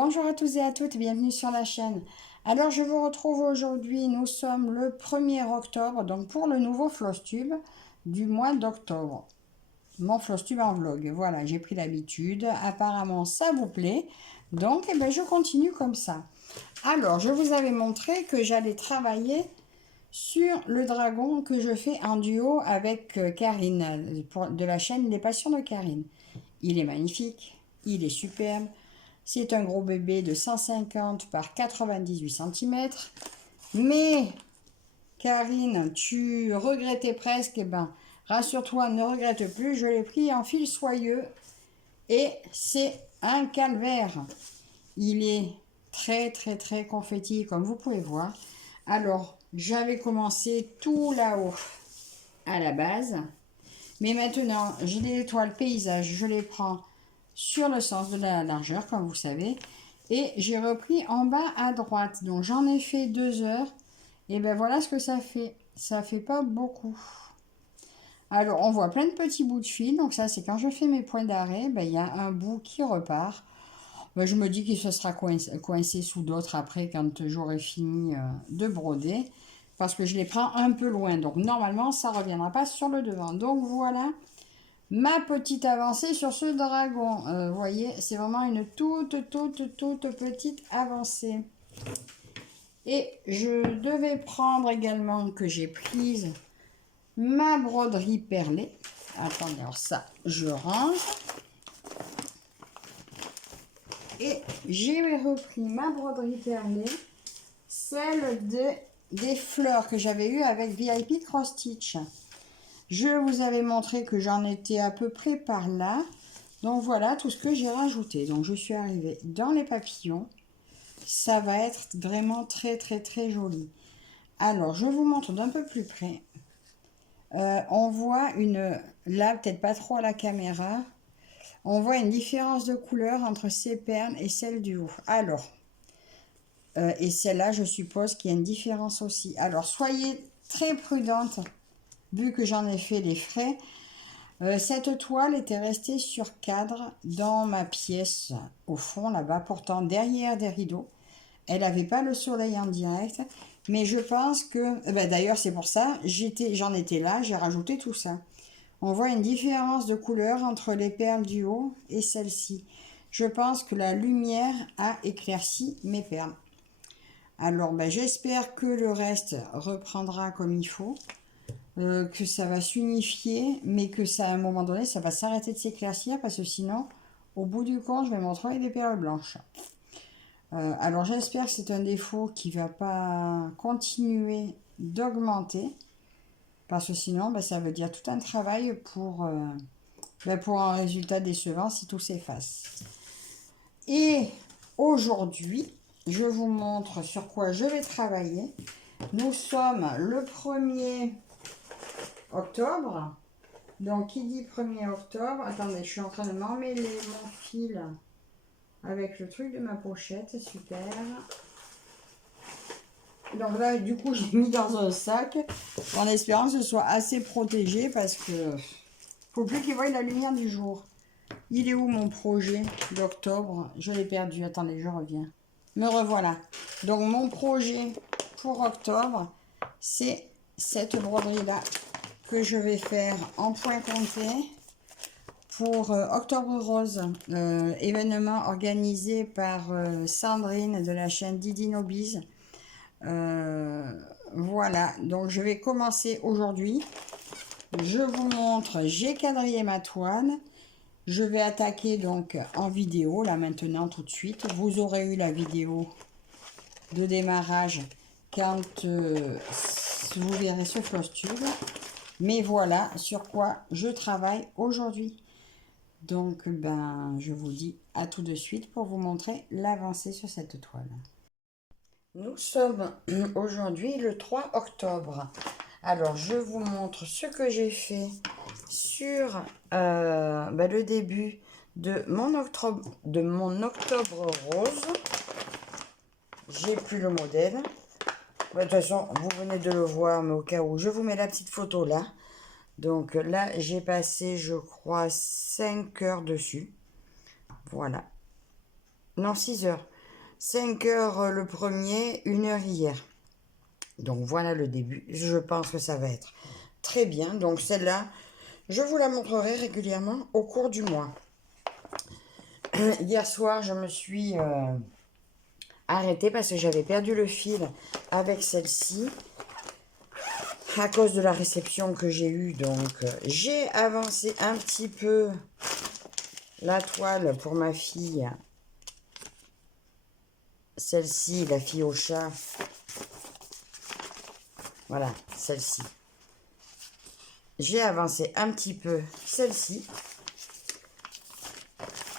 Bonjour à tous et à toutes, bienvenue sur la chaîne. Alors je vous retrouve aujourd'hui, nous sommes le 1er octobre, donc pour le nouveau Flosstube du mois d'octobre. Mon Flosstube en vlog, voilà, j'ai pris l'habitude, apparemment ça vous plaît, donc je continue comme ça. Alors je vous avais montré que j'allais travailler sur le dragon que je fais en duo avec Karine, de la chaîne Les Passions de Karine. Il est magnifique, il est superbe. C'est un gros bébé de 150 par 98 cm. Mais, Karine, tu regrettais presque. Eh ben, rassure-toi, ne regrette plus. Je l'ai pris en fil soyeux. Et c'est un calvaire. Il est très, très, très confetti, comme vous pouvez voir. Alors, j'avais commencé tout là-haut à la base. Mais maintenant, j'ai les étoiles paysage. Je les prends sur le sens de la largeur, comme vous savez. Et j'ai repris en bas à droite. Donc j'en ai fait 2 heures. Et ben voilà ce que ça fait. Ça fait pas beaucoup. Alors on voit plein de petits bouts de fil. Donc ça c'est quand je fais mes points d'arrêt. Ben, il y a un bout qui repart. Ben, je me dis qu'il se sera coincé sous d'autres après quand j'aurai fini de broder. Parce que je les prends un peu loin. Donc normalement ça ne reviendra pas sur le devant. Donc voilà ma petite avancée sur ce dragon. Vous voyez, c'est vraiment une toute petite avancée. Et je devais prendre également, que j'ai prise, ma broderie perlée. Attendez, alors ça, je range. Et j'ai repris ma broderie perlée, celle des fleurs que j'avais eues avec VIP Cross Stitch. Je vous avais montré que j'en étais à peu près par là. Donc voilà tout ce que j'ai rajouté. Donc je suis arrivée dans les papillons. Ça va être vraiment très joli. Alors je vous montre d'un peu plus près. On voit là peut-être pas trop à la caméra, on voit une différence de couleur entre ces perles et celles du haut. Alors, et celle-là je suppose qu'il y a une différence aussi. Alors soyez très prudente, vu que j'en ai fait les frais. Cette toile était restée sur cadre dans ma pièce, au fond là-bas, pourtant derrière des rideaux. Elle n'avait pas le soleil en direct, mais je pense que... d'ailleurs, c'est pour ça, j'en étais là, j'ai rajouté tout ça. On voit une différence de couleur entre les perles du haut et celle-ci. Je pense que la lumière a éclairci mes perles. Alors, j'espère que le reste reprendra comme il faut. Que ça va s'unifier, mais que ça, à un moment donné, ça va s'arrêter de s'éclaircir, parce que sinon, au bout du compte, je vais me retrouver avec des perles blanches. Alors j'espère que c'est un défaut qui ne va pas continuer d'augmenter, parce que sinon, ça veut dire tout un travail pour un résultat décevant si tout s'efface. Et aujourd'hui, je vous montre sur quoi je vais travailler. Nous sommes le 1er octobre. Donc, qui dit 1er octobre, attendez, je suis en train de m'emmêler mon fil avec le truc de ma pochette, super. Donc là, du coup, j'ai mis dans un sac en espérant que ce soit assez protégé parce que faut plus qu'il voie la lumière du jour. Il est où mon projet d'octobre? Je l'ai perdu, attendez, je reviens. Me revoilà. Donc, mon projet pour octobre, c'est cette broderie-là que je vais faire en point compté pour Octobre Rose, événement organisé par Sandrine de la chaîne Didi Nobiz. Voilà, donc je vais commencer aujourd'hui. Je vous montre, j'ai quadrillé ma toile. Je vais attaquer donc en vidéo, là maintenant tout de suite. Vous aurez eu la vidéo de démarrage quand vous verrez ce Flosstube. Mais voilà sur quoi je travaille aujourd'hui. Donc, je vous dis à tout de suite pour vous montrer l'avancée sur cette toile. Nous sommes aujourd'hui le 3 octobre. Alors, je vous montre ce que j'ai fait sur le début de mon octobre rose. J'ai plus le modèle. De toute façon, vous venez de le voir, mais au cas où, je vous mets la petite photo là. Donc là, j'ai passé, je crois, 5 heures dessus. Voilà. Non, 6 heures. 5 heures le premier, 1 heure hier. Donc voilà le début. Je pense que ça va être très bien. Donc celle-là, je vous la montrerai régulièrement au cours du mois. Hier soir, je me suis arrêtée parce que j'avais perdu le fil avec celle-ci à cause de la réception que j'ai eue. Donc j'ai avancé un petit peu la toile pour ma fille. Celle-ci, la fille au chat. Voilà, celle-ci. J'ai avancé un petit peu celle-ci.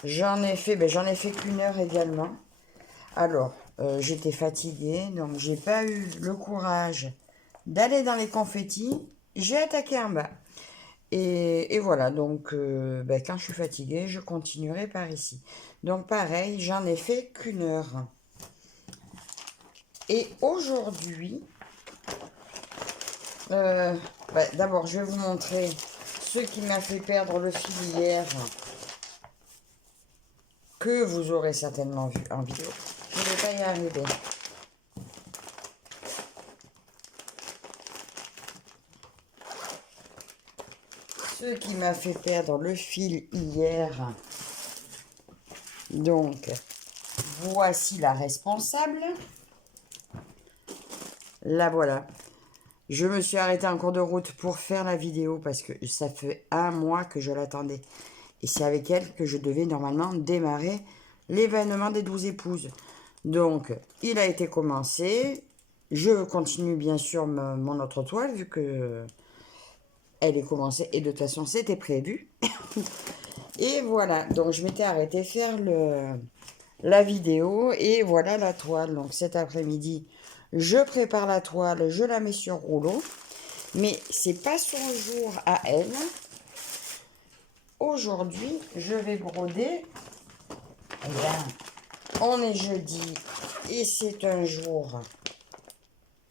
J'en ai fait qu'une heure également. Alors, j'étais fatiguée, donc j'ai pas eu le courage d'aller dans les confettis. J'ai attaqué en bas. Et voilà, donc quand je suis fatiguée, je continuerai par ici. Donc pareil, j'en ai fait qu'une heure. Et aujourd'hui, d'abord, je vais vous montrer ce qui m'a fait perdre le fil hier, que vous aurez certainement vu en vidéo. Je ne vais pas y arriver. Ce qui m'a fait perdre le fil hier. Donc, voici la responsable. La voilà. Je me suis arrêtée en cours de route pour faire la vidéo parce que ça fait un mois que je l'attendais. Et c'est avec elle que je devais normalement démarrer l'événement des 12 épouses. Donc, il a été commencé. Je continue bien sûr mon autre toile vu que elle est commencée. Et de toute façon, c'était prévu. Et voilà. Donc, je m'étais arrêtée faire la vidéo. Et voilà la toile. Donc, cet après-midi, je prépare la toile. Je la mets sur rouleau. Mais c'est pas son jour à elle. Aujourd'hui, je vais broder. Eh bien, on est jeudi et c'est un jour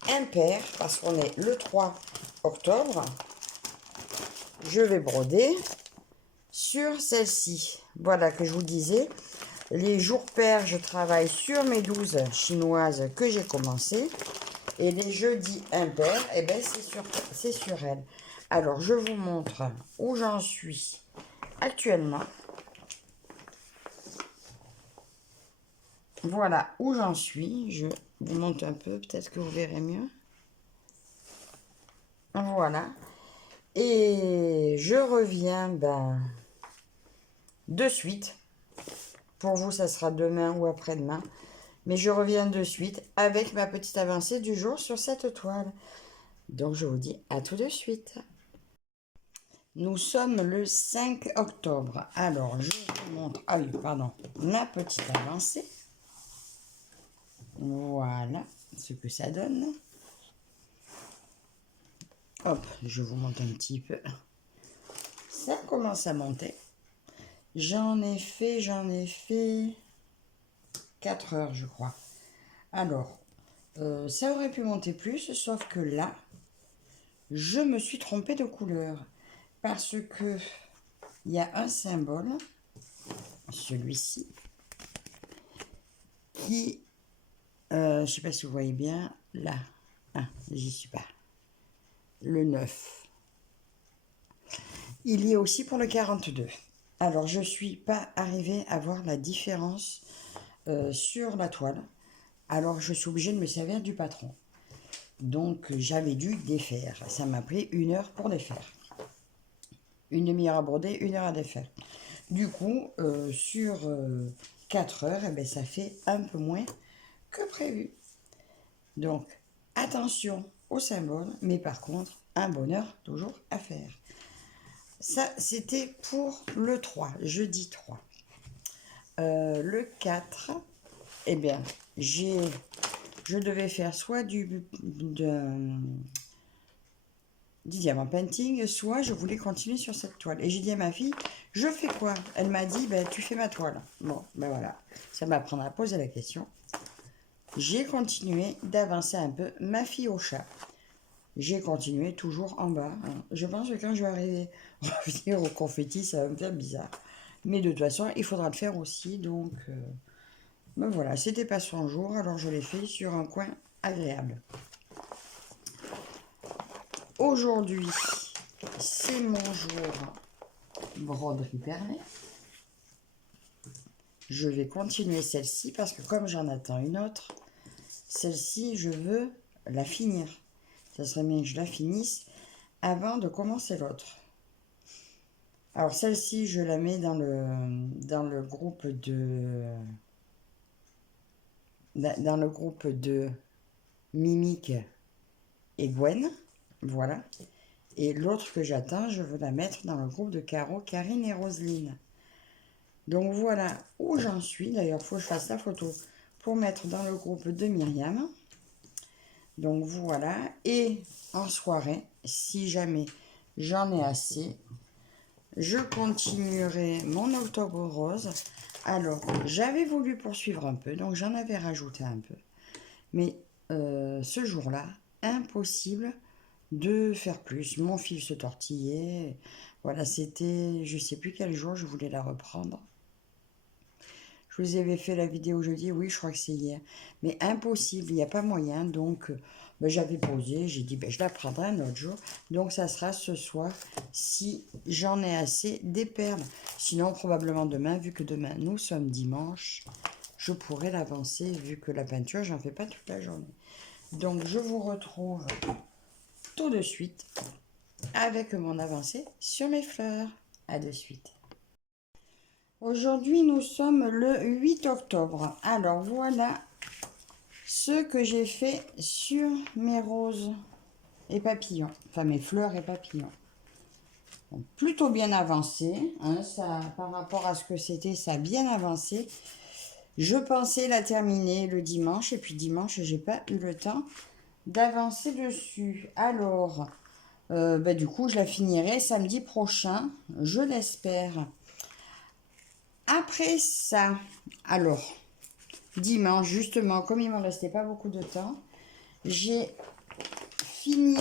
impair parce qu'on est le 3 octobre. Je vais broder sur celle-ci. Voilà que je vous disais. Les jours pairs, je travaille sur mes 12 chinoises que j'ai commencé. Et les jeudis impairs, eh ben, c'est sur elle. Alors, je vous montre où j'en suis actuellement. Voilà où j'en suis. Je vous montre un peu, peut-être que vous verrez mieux. Voilà. Et je reviens de suite. Pour vous, ça sera demain ou après-demain. Mais je reviens de suite avec ma petite avancée du jour sur cette toile. Donc, je vous dis à tout de suite. Nous sommes le 5 octobre. Alors, je vous montre, ma petite avancée. Voilà ce que ça donne. Hop, je vous montre un petit peu. Ça commence à monter. J'en ai fait 4 heures, je crois. Alors, ça aurait pu monter plus, sauf que là, je me suis trompée de couleur. Parce que il y a un symbole, celui-ci, qui, je ne sais pas si vous voyez bien, là, j'y suis pas, le 9. Il y est aussi pour le 42. Alors, je ne suis pas arrivée à voir la différence sur la toile. Alors, je suis obligée de me servir du patron. Donc, j'avais dû défaire. Ça m'a pris 1 heure pour défaire. 1/2 heure à broder, 1 heure à défaire. Du coup, sur 4 heures, eh bien, ça fait un peu moins que prévu. Donc, attention au symbole, mais par contre, un bonheur toujours à faire. Ça, c'était pour le 3, jeudi 3. Le 4, eh bien, je devais faire soit du diamant painting, soit je voulais continuer sur cette toile. Et j'ai dit à ma fille, je fais quoi? Elle m'a dit, tu fais ma toile. Bon, voilà, ça m'apprendra à poser la question. J'ai continué d'avancer un peu ma fille au chat. J'ai continué toujours en bas. Je pense que quand je vais revenir au confetti, ça va me faire bizarre. Mais de toute façon, il faudra le faire aussi. Donc, Ben voilà, c'était pas son jour, alors je l'ai fait sur un coin agréable. Aujourd'hui, c'est mon jour broderie perlée. Je vais continuer celle-ci parce que comme j'en attends une autre, celle-ci, je veux la finir. Ça serait bien que je la finisse avant de commencer l'autre. Alors celle-ci, je la mets dans le groupe de Mimique et Gwen. Voilà. Et l'autre que j'attends, je veux la mettre dans le groupe de Caro, Karine et Roselyne. Donc voilà où j'en suis. D'ailleurs, il faut que je fasse la photo pour mettre dans le groupe de Myriam. Donc voilà. Et en soirée, si jamais j'en ai assez, je continuerai mon octobre rose. Alors, j'avais voulu poursuivre un peu, donc j'en avais rajouté un peu. Mais ce jour-là, impossible de faire plus. Mon fil se tortillait. Voilà, c'était, je sais plus quel jour, je voulais la reprendre. Je vous avais fait la vidéo jeudi, oui, je crois que c'est hier. Mais impossible, il n'y a pas moyen. Donc, j'avais posé, j'ai dit, je la prendrai un autre jour. Donc, ça sera ce soir, si j'en ai assez, des perles. Sinon, probablement demain, vu que demain, nous sommes dimanche, je pourrais l'avancer, vu que la peinture, j'en fais pas toute la journée. Donc, je vous retrouve tout de suite avec mon avancée sur mes fleurs. À de suite. Aujourd'hui, nous sommes le 8 octobre. Alors, voilà ce que j'ai fait sur mes roses et papillons. Enfin, mes fleurs et papillons. Donc, plutôt bien avancé. Hein, ça, par rapport à ce que c'était, ça a bien avancé. Je pensais la terminer le dimanche. Et puis dimanche, j'ai pas eu le temps d'avancer dessus. Alors, du coup, je la finirai samedi prochain. Je l'espère. Après ça, alors, dimanche, justement, comme il ne me restait pas beaucoup de temps, j'ai fini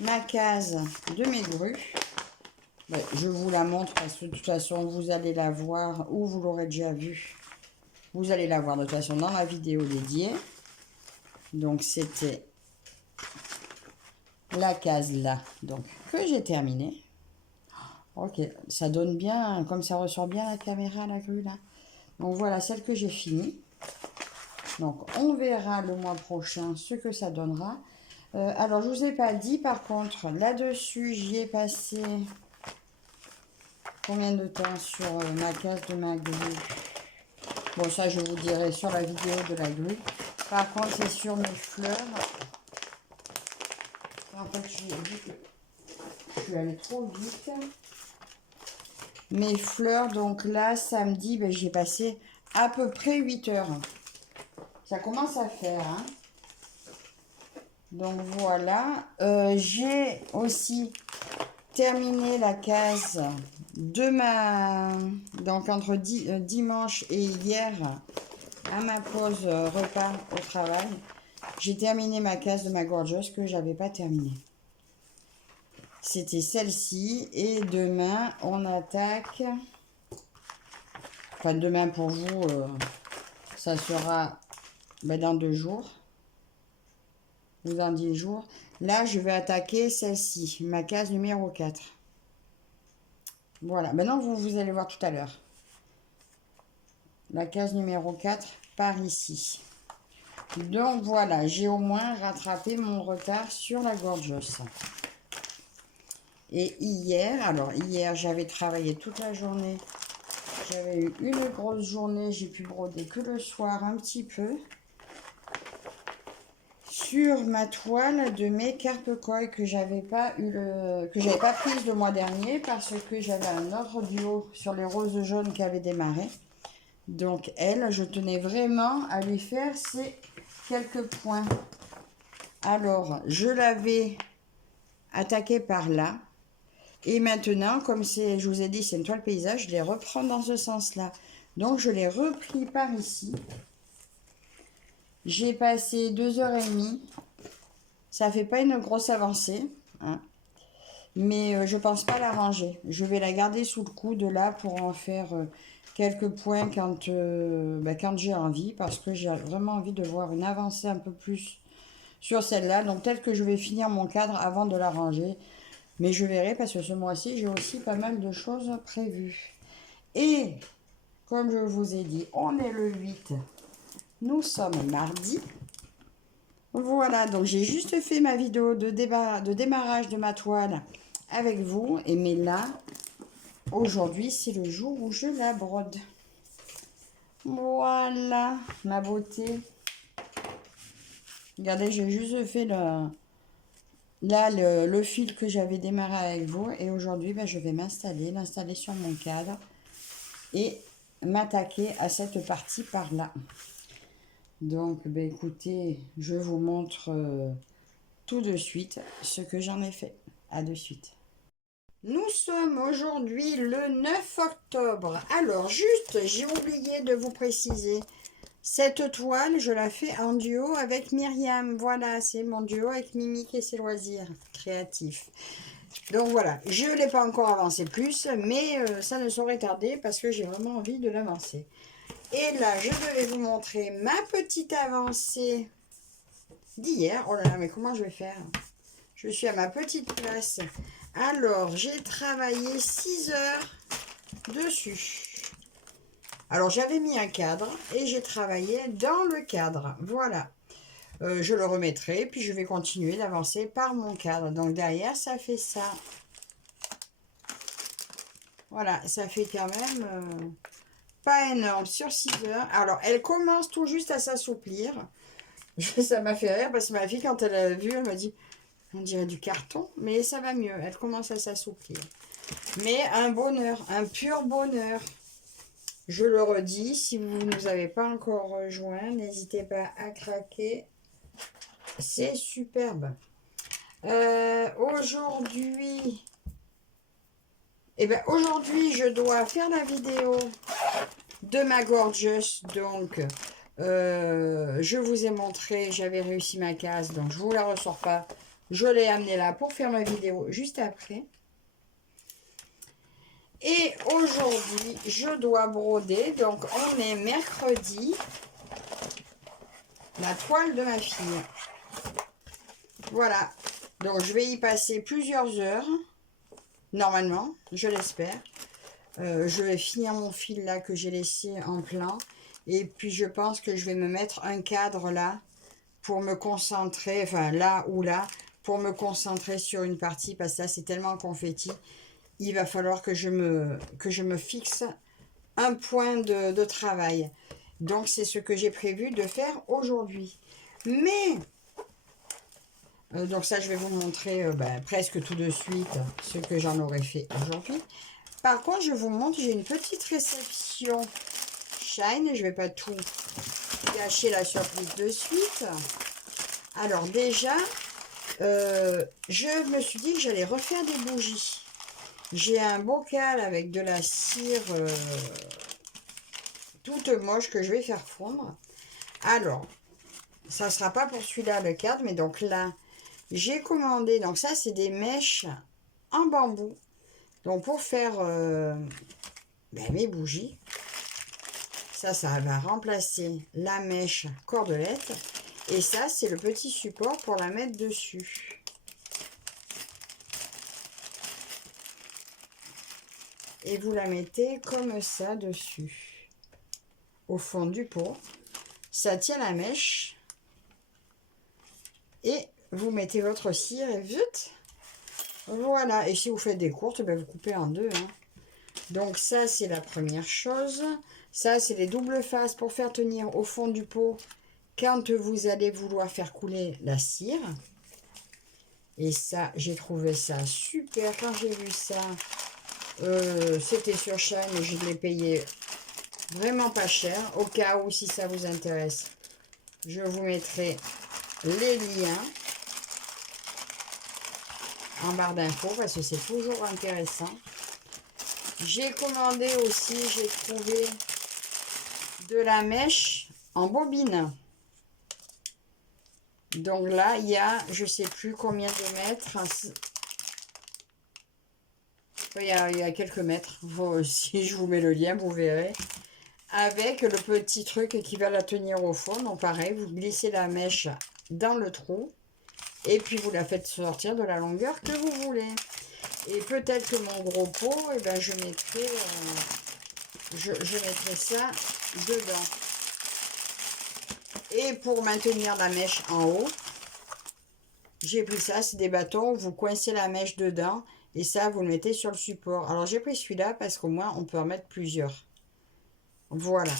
ma case de mes grues. Je vous la montre parce que de toute façon, vous allez la voir ou vous l'aurez déjà vue. Vous allez la voir de toute façon dans la vidéo dédiée. Donc, c'était la case là, donc que j'ai terminée. Ok, ça donne bien, comme ça ressort bien la caméra, la grue là. Donc voilà, celle que j'ai finie. Donc on verra le mois prochain ce que ça donnera. Alors je vous ai pas dit, par contre, là-dessus, j'y ai passé combien de temps sur ma case de ma grue. Bon, ça je vous dirai sur la vidéo de la grue. Par contre, c'est sur mes fleurs. En fait, j'ai vu que je suis allée trop vite. Mes fleurs, donc là, samedi, j'ai passé à peu près 8 heures. Ça commence à faire, hein. Donc voilà. J'ai aussi terminé la case de ma... Donc entre dimanche et hier, à ma pause repas au travail, j'ai terminé ma case de ma gorgeuse que j'avais pas terminée. C'était celle-ci. Et demain, on attaque... Enfin, demain pour vous, ça sera dans 2 jours. Ou dans 10 jours. Là, je vais attaquer celle-ci, ma case numéro 4. Voilà. Maintenant, vous allez voir tout à l'heure. La case numéro 4 par ici. Donc, voilà. J'ai au moins rattrapé mon retard sur la gorgeuse. Et hier, alors hier, j'avais travaillé toute la journée. J'avais eu une grosse journée. J'ai pu broder que le soir un petit peu. Sur ma toile de mes carpe-coy que j'avais pas prise le mois dernier parce que j'avais un autre duo sur les roses jaunes qui avait démarré. Donc elle, je tenais vraiment à lui faire ces quelques points. Alors, je l'avais attaqué par là. Et maintenant, comme je vous ai dit, c'est une toile paysage, je les reprends dans ce sens-là. Donc, je l'ai repris par ici. J'ai passé 2h30. Ça fait pas une grosse avancée, hein. Mais je pense pas la ranger. Je vais la garder sous le coude là pour en faire quelques points quand j'ai envie, parce que j'ai vraiment envie de voir une avancée un peu plus sur celle-là. Donc peut-être que je vais finir mon cadre avant de la ranger. Mais je verrai parce que ce mois-ci, j'ai aussi pas mal de choses prévues. Et comme je vous ai dit, on est le 8. Nous sommes mardi. Voilà, donc j'ai juste fait ma vidéo de démarrage de ma toile avec vous. Et mais là, aujourd'hui, c'est le jour où je la brode. Voilà, ma beauté. Regardez, j'ai juste fait le fil que j'avais démarré avec vous. Et aujourd'hui, je vais l'installer sur mon cadre et m'attaquer à cette partie par là. Donc, écoutez, je vous montre tout de suite ce que j'en ai fait. À de suite. Nous sommes aujourd'hui le 9 octobre. Alors, juste, j'ai oublié de vous préciser, cette toile, je la fais en duo avec Myriam. Voilà, c'est mon duo avec Mimique et ses loisirs créatifs. Donc voilà, je ne l'ai pas encore avancé plus, mais ça ne saurait tarder parce que j'ai vraiment envie de l'avancer. Et là, je vais vous montrer ma petite avancée d'hier. Oh là là, mais comment je vais faire? Je suis à ma petite place. Alors, j'ai travaillé 6 heures dessus. Alors, j'avais mis un cadre et j'ai travaillé dans le cadre. Voilà. Je le remettrai, puis je vais continuer d'avancer par mon cadre. Donc, derrière, ça fait ça. Voilà, ça fait quand même pas énorme sur 6 heures. Alors, elle commence tout juste à s'assouplir. Ça m'a fait rire parce que ma fille, quand elle a vu, elle m'a dit, on dirait du carton, mais ça va mieux. Elle commence à s'assouplir. Mais un bonheur, un pur bonheur. Je le redis, si vous ne nous avez pas encore rejoint, n'hésitez pas à craquer. C'est superbe. Aujourd'hui, aujourd'hui, je dois faire la vidéo de ma Gorgeous. Donc, je vous ai montré, j'avais réussi ma case, donc je ne vous la ressors pas. Je l'ai amenée là pour faire ma vidéo juste après. Et aujourd'hui, je dois broder. Donc, on est mercredi. La toile de ma fille. Voilà. Donc, je vais y passer plusieurs heures. Normalement, je l'espère. Je vais finir mon fil là que j'ai laissé en plein. Et puis, je pense que je vais me mettre un cadre là pour me concentrer. Enfin, là ou là. Pour me concentrer sur une partie. Parce que ça, c'est tellement confetti. Il va falloir que je me fixe un point de travail. Donc, c'est ce que j'ai prévu de faire aujourd'hui. Mais, donc ça, je vais vous montrer presque tout de suite ce que j'en aurais fait aujourd'hui. Par contre, je vous montre, j'ai une petite réception Shine. Je ne vais pas tout gâcher la surprise de suite. Alors déjà, je me suis dit que j'allais refaire des bougies. J'ai un bocal avec de la cire toute moche que je vais faire fondre. Alors, ça ne sera pas pour celui-là le cadre, mais donc là, j'ai commandé, donc ça c'est des mèches en bambou. Donc pour faire mes bougies, ça va remplacer la mèche cordelette. Et ça, c'est le petit support pour la mettre dessus. Et vous la mettez comme ça dessus, au fond du pot. Ça tient la mèche. Et vous mettez votre cire et vite. Voilà. Et si vous faites des courtes, vous coupez en deux. Hein. Donc ça, c'est la première chose. Ça, c'est les doubles faces pour faire tenir au fond du pot quand vous allez vouloir faire couler la cire. Et ça, j'ai trouvé ça super. Quand j'ai vu ça, c'était sur Shine et je l'ai payé vraiment pas cher. Au cas où, si ça vous intéresse, je vous mettrai les liens en barre d'infos parce que c'est toujours intéressant. J'ai commandé aussi, j'ai trouvé de la mèche en bobine. Donc là, il y a, je sais plus combien de mètres. Il y a quelques mètres. Si je vous mets le lien, vous verrez. Avec le petit truc qui va la tenir au fond. Donc pareil, vous glissez la mèche dans le trou. Et puis vous la faites sortir de la longueur que vous voulez. Et peut-être que mon gros pot, eh ben, je mettrai ça dedans. Et pour maintenir la mèche en haut, j'ai pris ça, c'est des bâtons, vous coincez la mèche dedans et ça, vous le mettez sur le support. Alors, j'ai pris celui-là parce qu'au moins, on peut en mettre plusieurs. Voilà.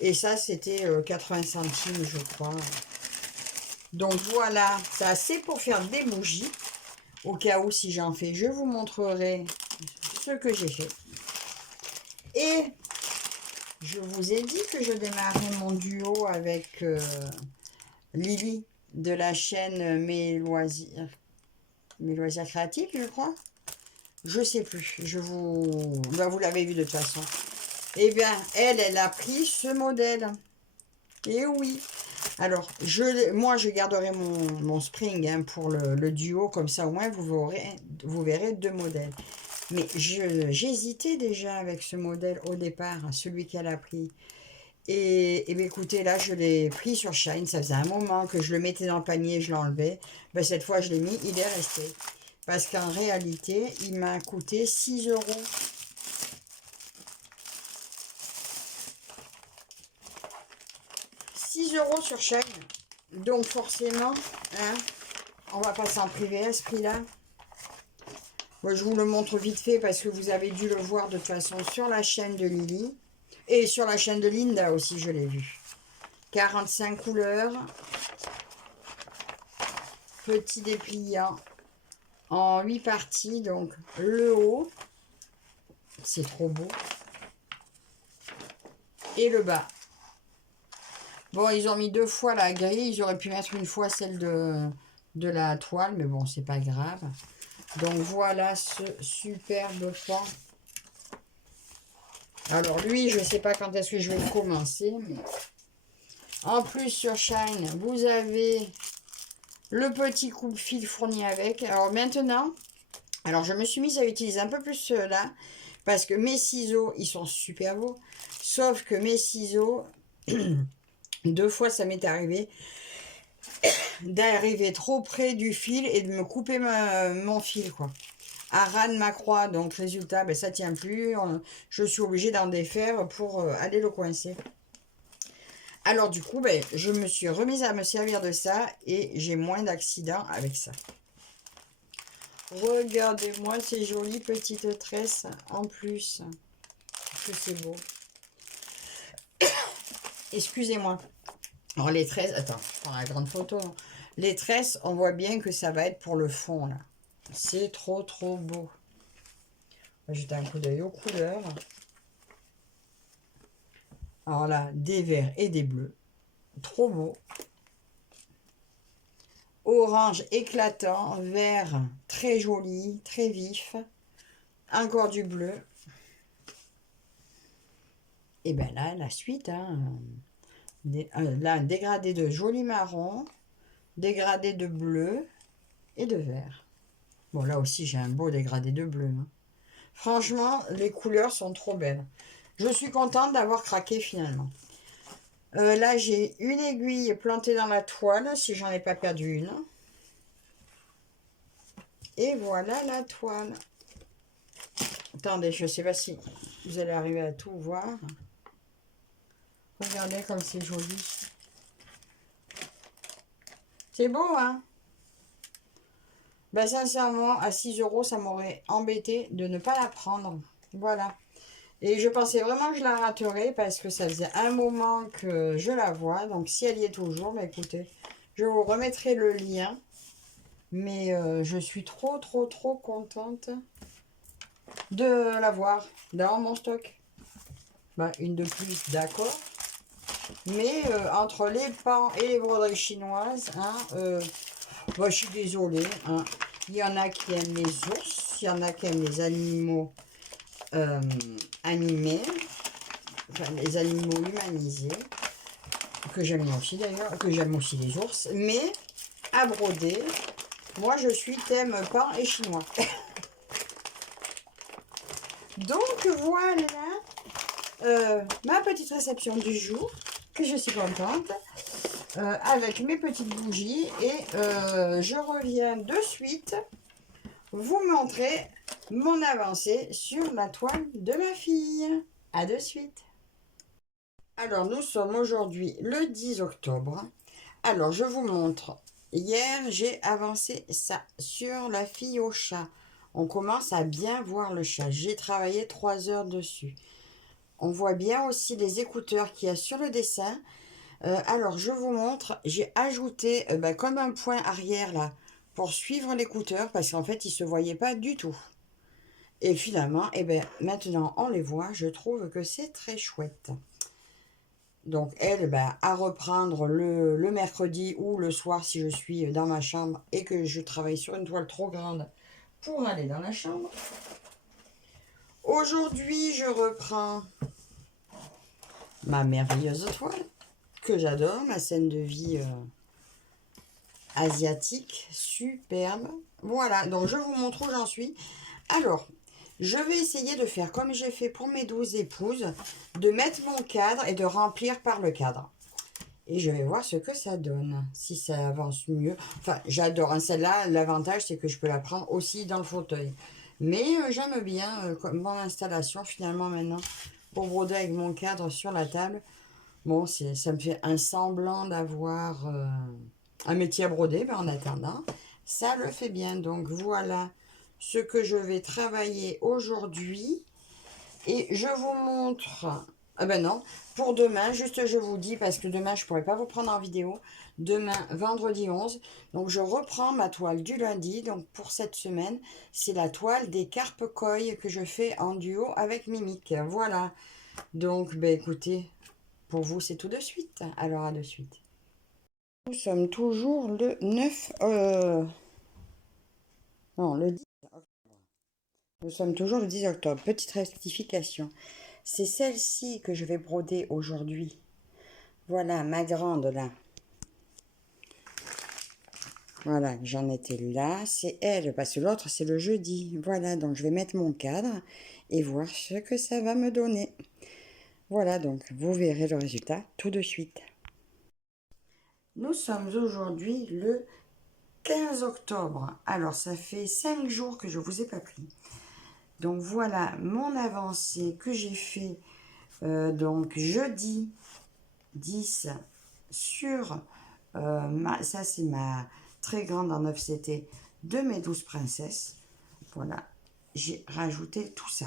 Et ça, c'était 80 centimes, je crois. Donc, voilà, c'est assez pour faire des bougies. Au cas où, si j'en fais, je vous montrerai ce que j'ai fait. Et je vous ai dit que je démarrais mon duo avec Lily de la chaîne Mes Loisirs Créatifs, je crois. Je sais plus. Vous l'avez vu de toute façon. Eh bien, elle a pris ce modèle. Et oui. Alors, moi, je garderai mon spring hein, pour le duo. Comme ça, au moins, vous verrez deux modèles. Mais j'hésitais déjà avec ce modèle au départ, celui qu'elle a pris. Et bien écoutez, là, je l'ai pris sur Shine. Ça faisait un moment que je le mettais dans le panier, je l'enlevais. Ben, cette fois, je l'ai mis, il est resté. Parce qu'en réalité, il m'a coûté 6 €. 6 € sur Shine. Donc forcément, hein, on va pas s'en priver à ce prix-là. Moi, je vous le montre vite fait parce que vous avez dû le voir de toute façon sur la chaîne de Lily. Et sur la chaîne de Linda aussi, je l'ai vu. 45 couleurs. Petit dépliant en 8 parties. Donc, le haut. C'est trop beau. Et le bas. Bon, ils ont mis 2 fois la grille. Ils auraient pu mettre une fois celle de la toile. Mais bon, c'est pas grave. Donc, voilà ce superbe pan. Alors lui, je ne sais pas quand est-ce que je vais commencer. Mais... En plus, sur Shine, vous avez le petit coupe-fil fourni avec. Alors maintenant, je me suis mise à utiliser un peu plus ceux-là. Parce que mes ciseaux, ils sont super beaux. Sauf que mes ciseaux, 2 fois ça m'est arrivé d'arriver trop près du fil et de me couper mon fil, quoi. À ras de ma croix, donc résultat, ben, ça tient plus. Je suis obligée d'en défaire pour aller le coincer. Alors du coup, ben, je me suis remise à me servir de ça et j'ai moins d'accidents avec ça. Regardez-moi ces jolies petites tresses en plus. Que c'est beau. Excusez-moi. Alors les tresses, attends, je prends la grande photo. Les tresses, on voit bien que ça va être pour le fond là. C'est trop trop beau. On va jeter un coup d'œil aux couleurs. Alors là, des verts et des bleus. Trop beau. Orange éclatant, vert très joli, très vif. Encore du bleu. Et bien là, la suite. Hein, là, un dégradé de joli marron. Dégradé de bleu et de vert. Bon, là aussi, j'ai un beau dégradé de bleu. Hein. Franchement, les couleurs sont trop belles. Je suis contente d'avoir craqué finalement. Là, j'ai une aiguille plantée dans la toile, si j'en ai pas perdu une. Et voilà la toile. Attendez, je ne sais pas si vous allez arriver à tout voir. Regardez comme c'est joli. C'est beau, hein? Ben, sincèrement, à 6 €, ça m'aurait embêté de ne pas la prendre. Voilà. Et je pensais vraiment que je la raterais parce que ça faisait un moment que je la vois. Donc, si elle y est toujours, ben, écoutez, je vous remettrai le lien. Mais je suis trop, trop, trop contente de la voir dans mon stock. Ben, une de plus, d'accord. Mais entre les pans et les broderies chinoises, hein, ben, je suis désolée. Hein, il y en a qui aiment les ours, il y en a qui aiment les animaux animés, enfin les animaux humanisés, que j'aime aussi d'ailleurs, que j'aime aussi les ours, mais à broder, moi je suis thème pain et chinois. Donc voilà ma petite réception du jour, que je suis contente, avec mes petites bougies. Et je reviens de suite vous montrer mon avancée sur la toile de ma fille. À de suite. Alors, nous sommes aujourd'hui le 10 octobre. Alors, je vous montre. Hier, j'ai avancé ça sur la fille au chat. On commence à bien voir le chat. J'ai travaillé 3 heures dessus. On voit bien aussi les écouteurs qu'il y a sur le dessin. Alors, je vous montre. J'ai ajouté comme un point arrière là pour suivre l'écouteur parce qu'en fait, il ne se voyait pas du tout. Et finalement, maintenant, on les voit. Je trouve que c'est très chouette. Donc, elle, à reprendre le mercredi ou le soir si je suis dans ma chambre et que je travaille sur une toile trop grande pour aller dans la chambre. Aujourd'hui, je reprends ma merveilleuse toile que j'adore, ma scène de vie asiatique, superbe. Voilà, donc je vous montre où j'en suis. Alors, je vais essayer de faire comme j'ai fait pour mes 12 épouses, de mettre mon cadre et de remplir par le cadre. Et je vais voir ce que ça donne, si ça avance mieux. Enfin, j'adore, hein, celle-là, l'avantage c'est que je peux la prendre aussi dans le fauteuil. Mais j'aime bien mon installation finalement maintenant, pour broder avec mon cadre sur la table. Bon, ça me fait un semblant d'avoir un métier à broder, en attendant. Ça le fait bien, donc voilà ce que je vais travailler aujourd'hui. Et je vous montre... Ah ben non, pour demain, juste je vous dis, parce que demain je ne pourrai pas vous prendre en vidéo. Demain, vendredi 11, donc je reprends ma toile du lundi. Donc pour cette semaine, c'est la toile des carpes koi que je fais en duo avec Mimique. Voilà, donc écoutez, pour vous c'est tout de suite. Alors à de suite. Nous sommes toujours le 9... non, le 10 octobre. Nous sommes toujours le 10 octobre. Petite rectification. C'est celle-ci que je vais broder aujourd'hui. Voilà, ma grande là. Voilà, j'en étais là. C'est elle, parce que l'autre, c'est le jeudi. Voilà, donc je vais mettre mon cadre et voir ce que ça va me donner. Voilà, donc vous verrez le résultat tout de suite. Nous sommes aujourd'hui le 15 octobre. Alors, ça fait 5 jours que je ne vous ai pas pris. Donc, voilà mon avancée que j'ai fait donc jeudi 10 sur... ça, c'est ma très grande en 9 CT de mes 12 princesses. Voilà, j'ai rajouté tout ça.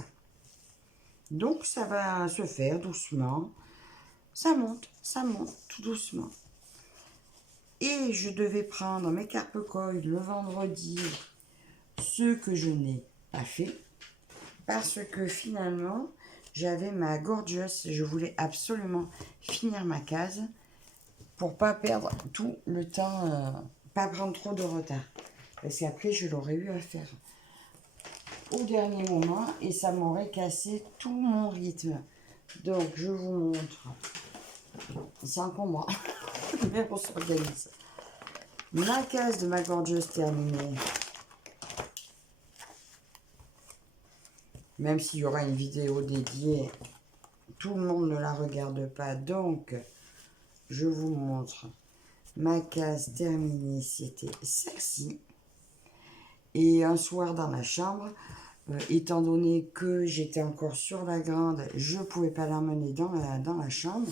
Donc, ça va se faire doucement. Ça monte tout doucement. Et je devais prendre mes carpes koi le vendredi, ce que je n'ai pas fait. Parce que finalement, j'avais ma gorgeous. Je voulais absolument finir ma case pour pas perdre tout le temps, pas prendre trop de retard. Parce qu'après, je l'aurais eu à faire au dernier moment et ça m'aurait cassé tout mon rythme. Donc, je vous montre. C'est encombrant, mais on s'organise. Ma case de ma gorgeous terminée. Même s'il y aura une vidéo dédiée, tout le monde ne la regarde pas. Donc, je vous montre ma case terminée. C'était celle-ci. Et un soir dans la chambre, étant donné que j'étais encore sur la grande, je ne pouvais pas l'emmener dans la chambre.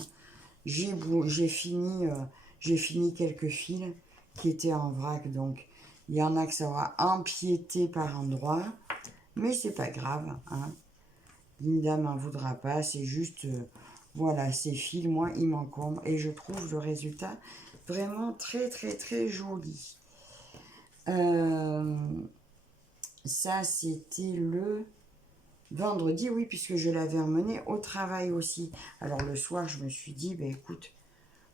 J'ai fini quelques fils qui étaient en vrac. Donc, il y en a que ça aura empiété par endroits. Mais c'est pas grave. Hein. Linda m'en voudra pas. C'est juste, voilà, ces fils, moi, ils m'encombrent. Et je trouve le résultat vraiment très, très, très joli. Ça, c'était le vendredi, oui, puisque je l'avais emmené au travail aussi. Alors, le soir, je me suis dit, écoute,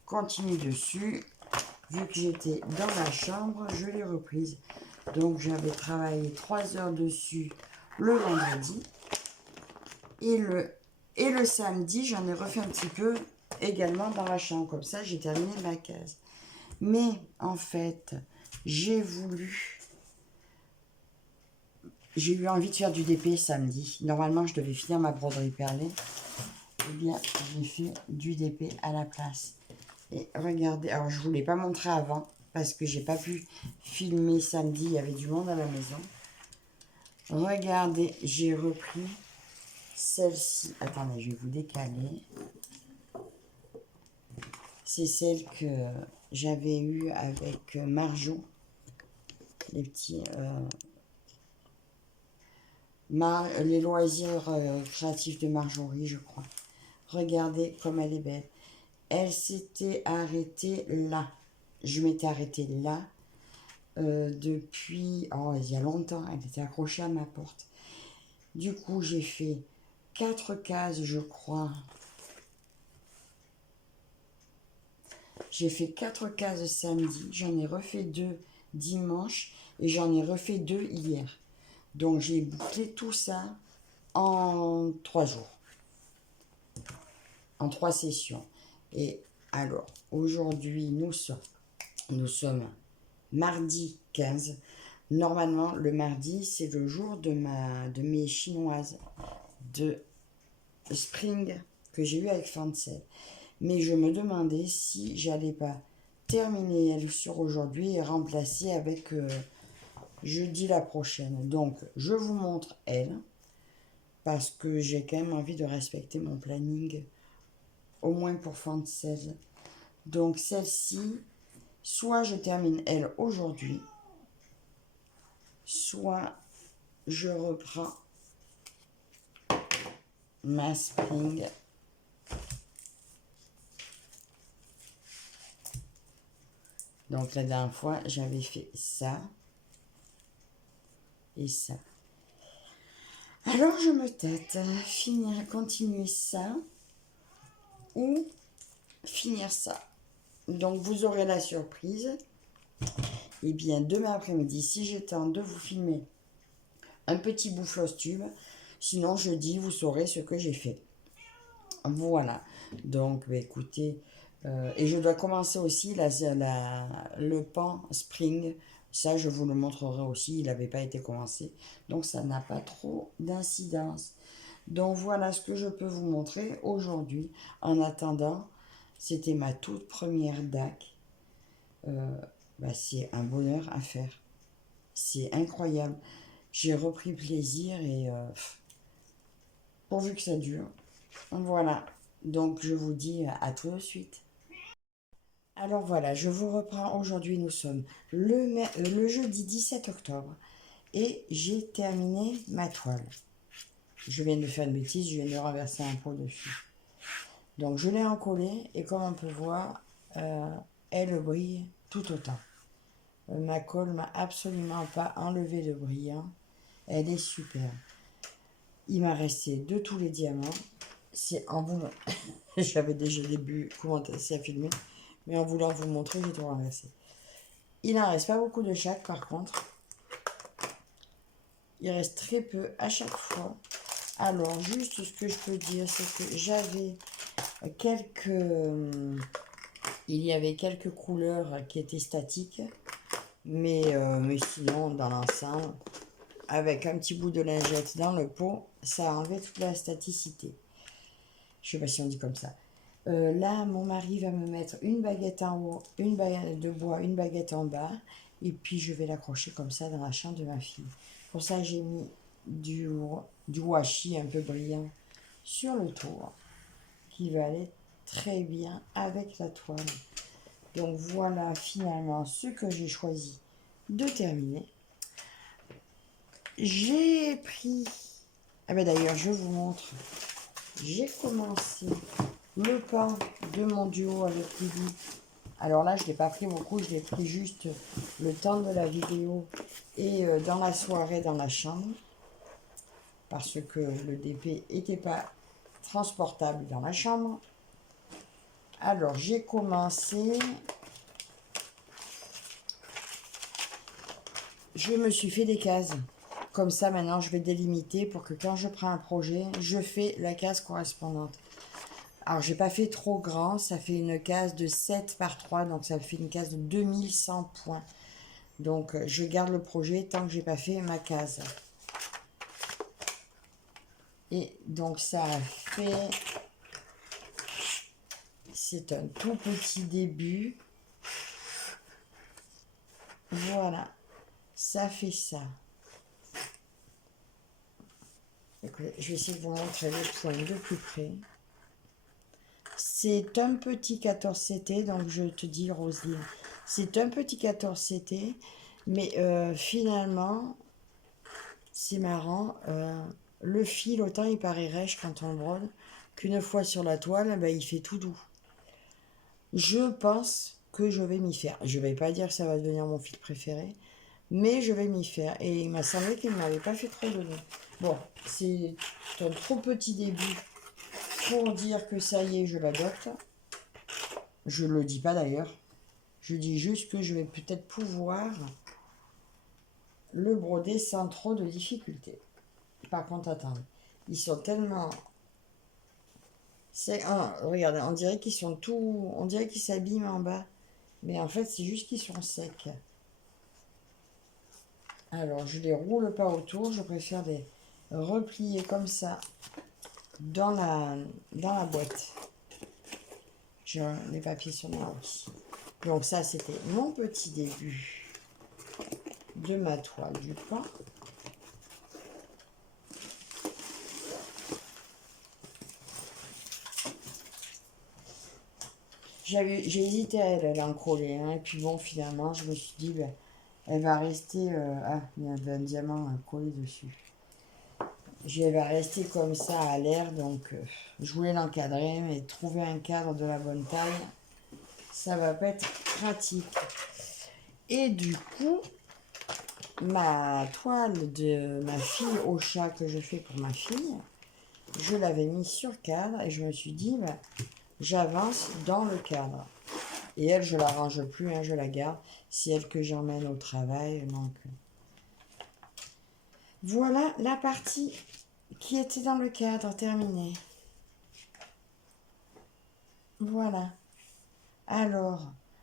continue dessus. Vu que j'étais dans la chambre, je l'ai reprise. Donc, j'avais travaillé 3 heures dessus le vendredi. Et le samedi, j'en ai refait un petit peu également dans la chambre. Comme ça, j'ai terminé ma case. Mais, en fait, j'ai voulu j'ai eu envie de faire du DP samedi. Normalement, je devais finir ma broderie perlée. Eh bien, j'ai fait du DP à la place. Et regardez, alors je ne vous l'ai pas montré avant parce que j'ai pas pu filmer samedi, il y avait du monde à la maison. Regardez, j'ai repris celle-ci. Attendez, je vais vous décaler. C'est celle que j'avais eue avec Marjo. Les petits... les loisirs créatifs de Marjorie, je crois. Regardez comme elle est belle. Elle s'était arrêtée là. Je m'étais arrêtée là depuis... Oh, il y a longtemps. Elle était accrochée à ma porte. Du coup, j'ai fait 4 cases, je crois. J'ai fait 4 cases samedi. J'en ai refait 2 dimanche. Et j'en ai refait 2 hier. Donc, j'ai bouclé tout ça en 3 jours. En 3 sessions. Et alors, aujourd'hui, nous sommes mardi 15. Normalement, le mardi, c'est le jour de mes chinoises de Spring que j'ai eu avec Fancel. Mais je me demandais si j'allais pas terminer elle sur aujourd'hui et remplacer avec jeudi la prochaine. Donc, je vous montre elle parce que j'ai quand même envie de respecter mon planning au moins pour Fancel. Donc, celle-ci, soit je termine elle aujourd'hui, soit je reprends ma Spring. Donc la dernière fois, j'avais fait ça et ça. Alors je me tâte, continuer ça ou finir ça. Donc vous aurez la surprise. Et bien demain après-midi, si j'ai le temps de vous filmer un petit bout floss tube, sinon jeudi, vous saurez ce que j'ai fait. Voilà. Donc bah, écoutez, et je dois commencer aussi le pan spring. Ça, je vous le montrerai aussi. Il n'avait pas été commencé. Donc, ça n'a pas trop d'incidence. Donc, voilà ce que je peux vous montrer aujourd'hui. En attendant, c'était ma toute première DAC. C'est un bonheur à faire. C'est incroyable. J'ai repris plaisir et pourvu que ça dure. Voilà. Donc, je vous dis à tout de suite. Alors voilà, je vous reprends. Aujourd'hui, nous sommes le jeudi 17 octobre et j'ai terminé ma toile. Je viens de faire une bêtise, je viens de renverser un pot dessus. Donc je l'ai encollée et comme on peut voir, elle brille tout autant. Ma colle m'a absolument pas enlevé le brillant. Elle est super. Il m'a resté de tous les diamants. C'est en voulant. J'avais déjà commencé à filmer. Mais en voulant vous montrer, j'ai tout renversé. Il n'en reste pas beaucoup de chaque par contre. Il reste très peu à chaque fois. Alors, juste ce que je peux dire, c'est que j'avais il y avait quelques couleurs qui étaient statiques. Mais sinon, dans l'ensemble, avec un petit bout de lingette dans le pot, ça a enlevé toute la staticité. Je ne sais pas si on dit comme ça. Là, mon mari va me mettre une baguette en haut, une baguette de bois, une baguette en bas. Et puis, je vais l'accrocher comme ça dans la chambre de ma fille. Pour ça, j'ai mis du washi un peu brillant sur le tour, qui va aller très bien avec la toile. Donc, voilà finalement ce que j'ai choisi de terminer. J'ai pris... Ah ben d'ailleurs, je vous montre. J'ai commencé le pan de mon duo avec Lily. Alors là, je ne l'ai pas pris beaucoup, je l'ai pris juste le temps de la vidéo et dans la soirée dans la chambre. Parce que le DP n'était pas transportable dans la chambre. Alors, j'ai commencé... Je me suis fait des cases. Comme ça, maintenant, je vais délimiter pour que quand je prends un projet, je fais la case correspondante. Alors, j'ai pas fait trop grand. Ça fait une case de 7 par 3. Donc, ça fait une case de 2100 points. Donc, je garde le projet tant que j'ai pas fait ma case. Et donc ça a fait, c'est un tout petit début. Voilà, ça fait ça. Écoutez, je vais essayer de vous montrer le point de plus près. C'est un petit 14 CT, donc je te dis Roselyne, c'est un petit 14 CT, mais finalement, c'est marrant, le fil, autant il paraît rêche quand on le brode, qu'une fois sur la toile, ben, il fait tout doux. Je pense que je vais m'y faire. Je ne vais pas dire que ça va devenir mon fil préféré, mais je vais m'y faire. Et il m'a semblé qu'il ne m'avait pas fait trop de nœuds. Bon, c'est un trop petit début pour dire que ça y est, je l'adopte. Je ne le dis pas d'ailleurs. Je dis juste que je vais peut-être pouvoir le broder sans trop de difficultés. Par contre, attendez. Ils sont tellement... regardez, on dirait qu'ils sont tout... On dirait qu'ils s'abîment en bas. Mais en fait, c'est juste qu'ils sont secs. Alors, je les roule pas autour. Je préfère les replier comme ça dans la boîte. Les papiers sont là aussi. Donc ça, c'était mon petit début de ma toile du pain. J'ai hésité à elle en coller, hein, et puis bon, finalement, je me suis dit, ben, elle va rester... il y avait un diamant collé dessus. Elle va rester comme ça à l'air, donc je voulais l'encadrer, mais trouver un cadre de la bonne taille, ça va pas être pratique. Et du coup, ma toile de ma fille au chat que je fais pour ma fille, je l'avais mis sur cadre et je me suis dit, ben, j'avance dans le cadre. Et elle, je la range plus, hein, je la garde. C'est elle que j'emmène au travail. Donc, voilà la partie qui était dans le cadre terminée. Voilà. Alors,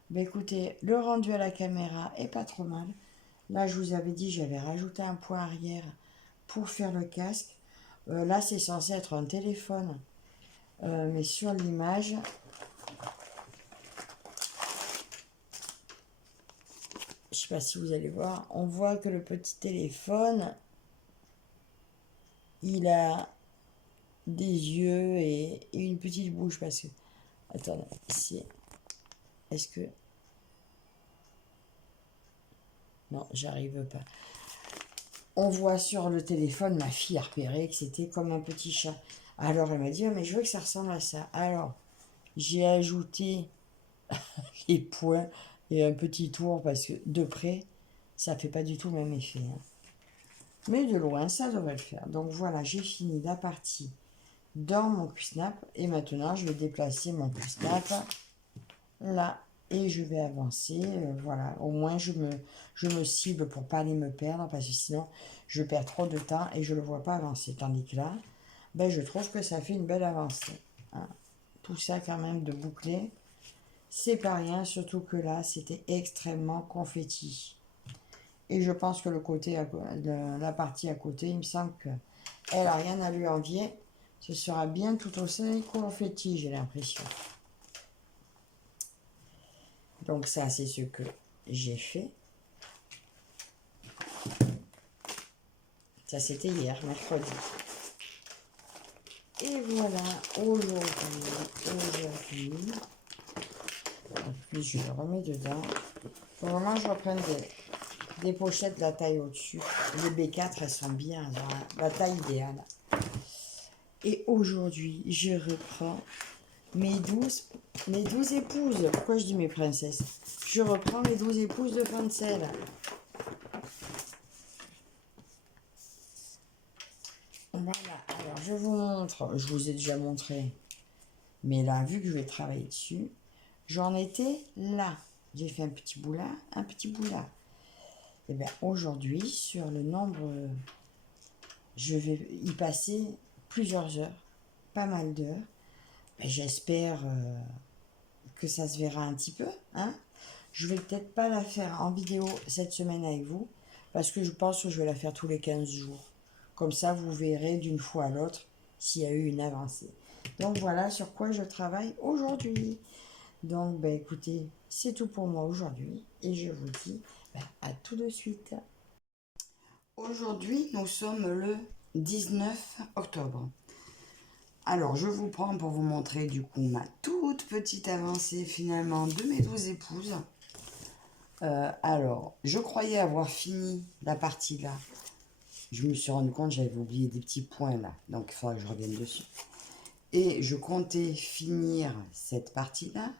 ben écoutez, le rendu à la caméra est pas trop mal. Là, je vous avais dit, j'avais rajouté un point arrière pour faire le casque. Là, c'est censé être un téléphone. Mais sur l'image, je sais pas si vous allez voir, on voit que le petit téléphone, il a des yeux et une petite bouche parce que... Attendez, ici, est-ce que... Non, j'arrive pas. On voit sur le téléphone, ma fille a repéré que c'était comme un petit chat. Alors elle m'a dit, oh, mais je veux que ça ressemble à ça. Alors, j'ai ajouté les points et un petit tour parce que de près, ça fait pas du tout le même effet. Hein. Mais de loin, ça devrait le faire. Donc voilà, j'ai fini la partie dans mon Q-Snap. Et maintenant, je vais déplacer mon Q-Snap là. Et je vais avancer. Voilà, au moins, je me cible pour pas aller me perdre. Parce que sinon, je perds trop de temps et je ne le vois pas avancer. Tandis que là, ben, je trouve que ça fait une belle avancée. Hein. Tout ça quand même de boucler. C'est pas rien, surtout que là, c'était extrêmement confetti. Et je pense que la partie à côté, il me semble qu'elle n'a rien à lui envier. Ce sera bien tout aussi confetti, j'ai l'impression. Donc ça, c'est ce que j'ai fait. Ça, c'était hier, mercredi. Et voilà, aujourd'hui, puis je le remets dedans. Pour le moment, je reprends des pochettes de la taille au-dessus. Les B4, elles sont bien, la taille idéale. Et aujourd'hui, je reprends mes 12 épouses. Pourquoi je dis mes princesses? Je reprends mes 12 épouses de Francel. Voilà, alors je vous montre, je vous ai déjà montré, mais là, vu que je vais travailler dessus, j'en étais là. J'ai fait un petit bout là, un petit bout là. Et bien aujourd'hui, sur le nombre, je vais y passer plusieurs heures, pas mal d'heures. J'espère que ça se verra un petit peu. Hein. Je vais peut-être pas la faire en vidéo cette semaine avec vous, parce que je pense que je vais la faire tous les 15 jours. Comme ça, vous verrez d'une fois à l'autre s'il y a eu une avancée. Donc voilà sur quoi je travaille aujourd'hui. Donc ben, écoutez, c'est tout pour moi aujourd'hui et je vous dis à tout de suite. Aujourd'hui, nous sommes le 19 octobre. Alors, je vous prends pour vous montrer du coup ma toute petite avancée finalement de mes 12 épouses. Alors, je croyais avoir fini la partie là. Je me suis rendu compte que j'avais oublié des petits points là. Donc, il faudra que je revienne dessus. Et je comptais finir cette partie là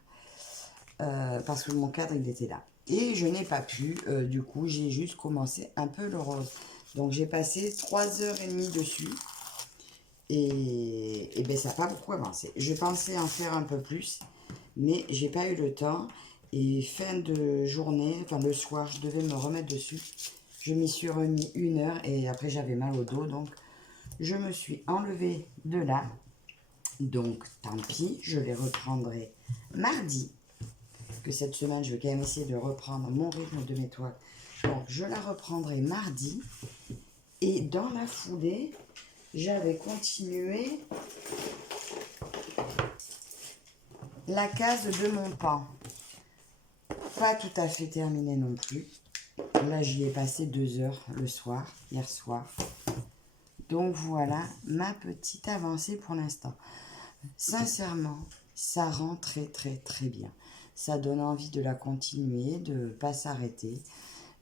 parce que mon cadre il était là. Et je n'ai pas pu. Du coup, j'ai juste commencé un peu le rose. Donc, j'ai passé 3h30 dessus. Et ben ça n'a pas beaucoup avancé. Je pensais en faire un peu plus, mais j'ai pas eu le temps. Et fin de journée, enfin le soir, je devais me remettre dessus. Je m'y suis remis 1 heure et après j'avais mal au dos, donc je me suis enlevée de là. Donc tant pis, je les reprendrai mardi. Que cette semaine, je vais quand même essayer de reprendre mon rythme de mes toiles. Donc je la reprendrai mardi. Et dans la foulée, j'avais continué la case de mon pan. Pas tout à fait terminée non plus. Là, j'y ai passé 2 heures le soir, hier soir. Donc voilà ma petite avancée pour l'instant. Sincèrement, ça rend très très très bien. Ça donne envie de la continuer, de ne pas s'arrêter.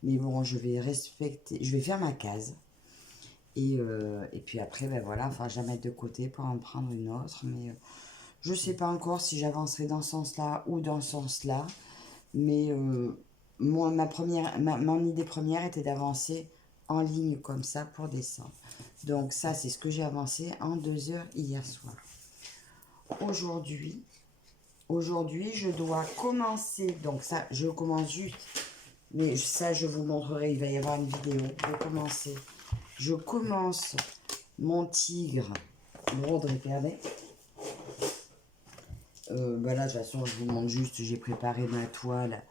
Mais bon, je vais respecter, je vais faire ma case. Et puis après, ben voilà, enfin, je vais la mettre de côté pour en prendre une autre. Mais je ne sais pas encore si j'avancerai dans ce sens-là ou dans ce sens-là. Mais moi, mon idée première était d'avancer en ligne comme ça pour descendre. Donc ça, c'est ce que j'ai avancé en 2 heures hier soir. Aujourd'hui, je dois commencer. Donc ça, je commence juste. Mais ça, je vous montrerai. Il va y avoir une vidéo pour commencer. Je commence mon tigre broderie perlée. Bah là, de toute façon, je vous montre juste, j'ai préparé ma toile,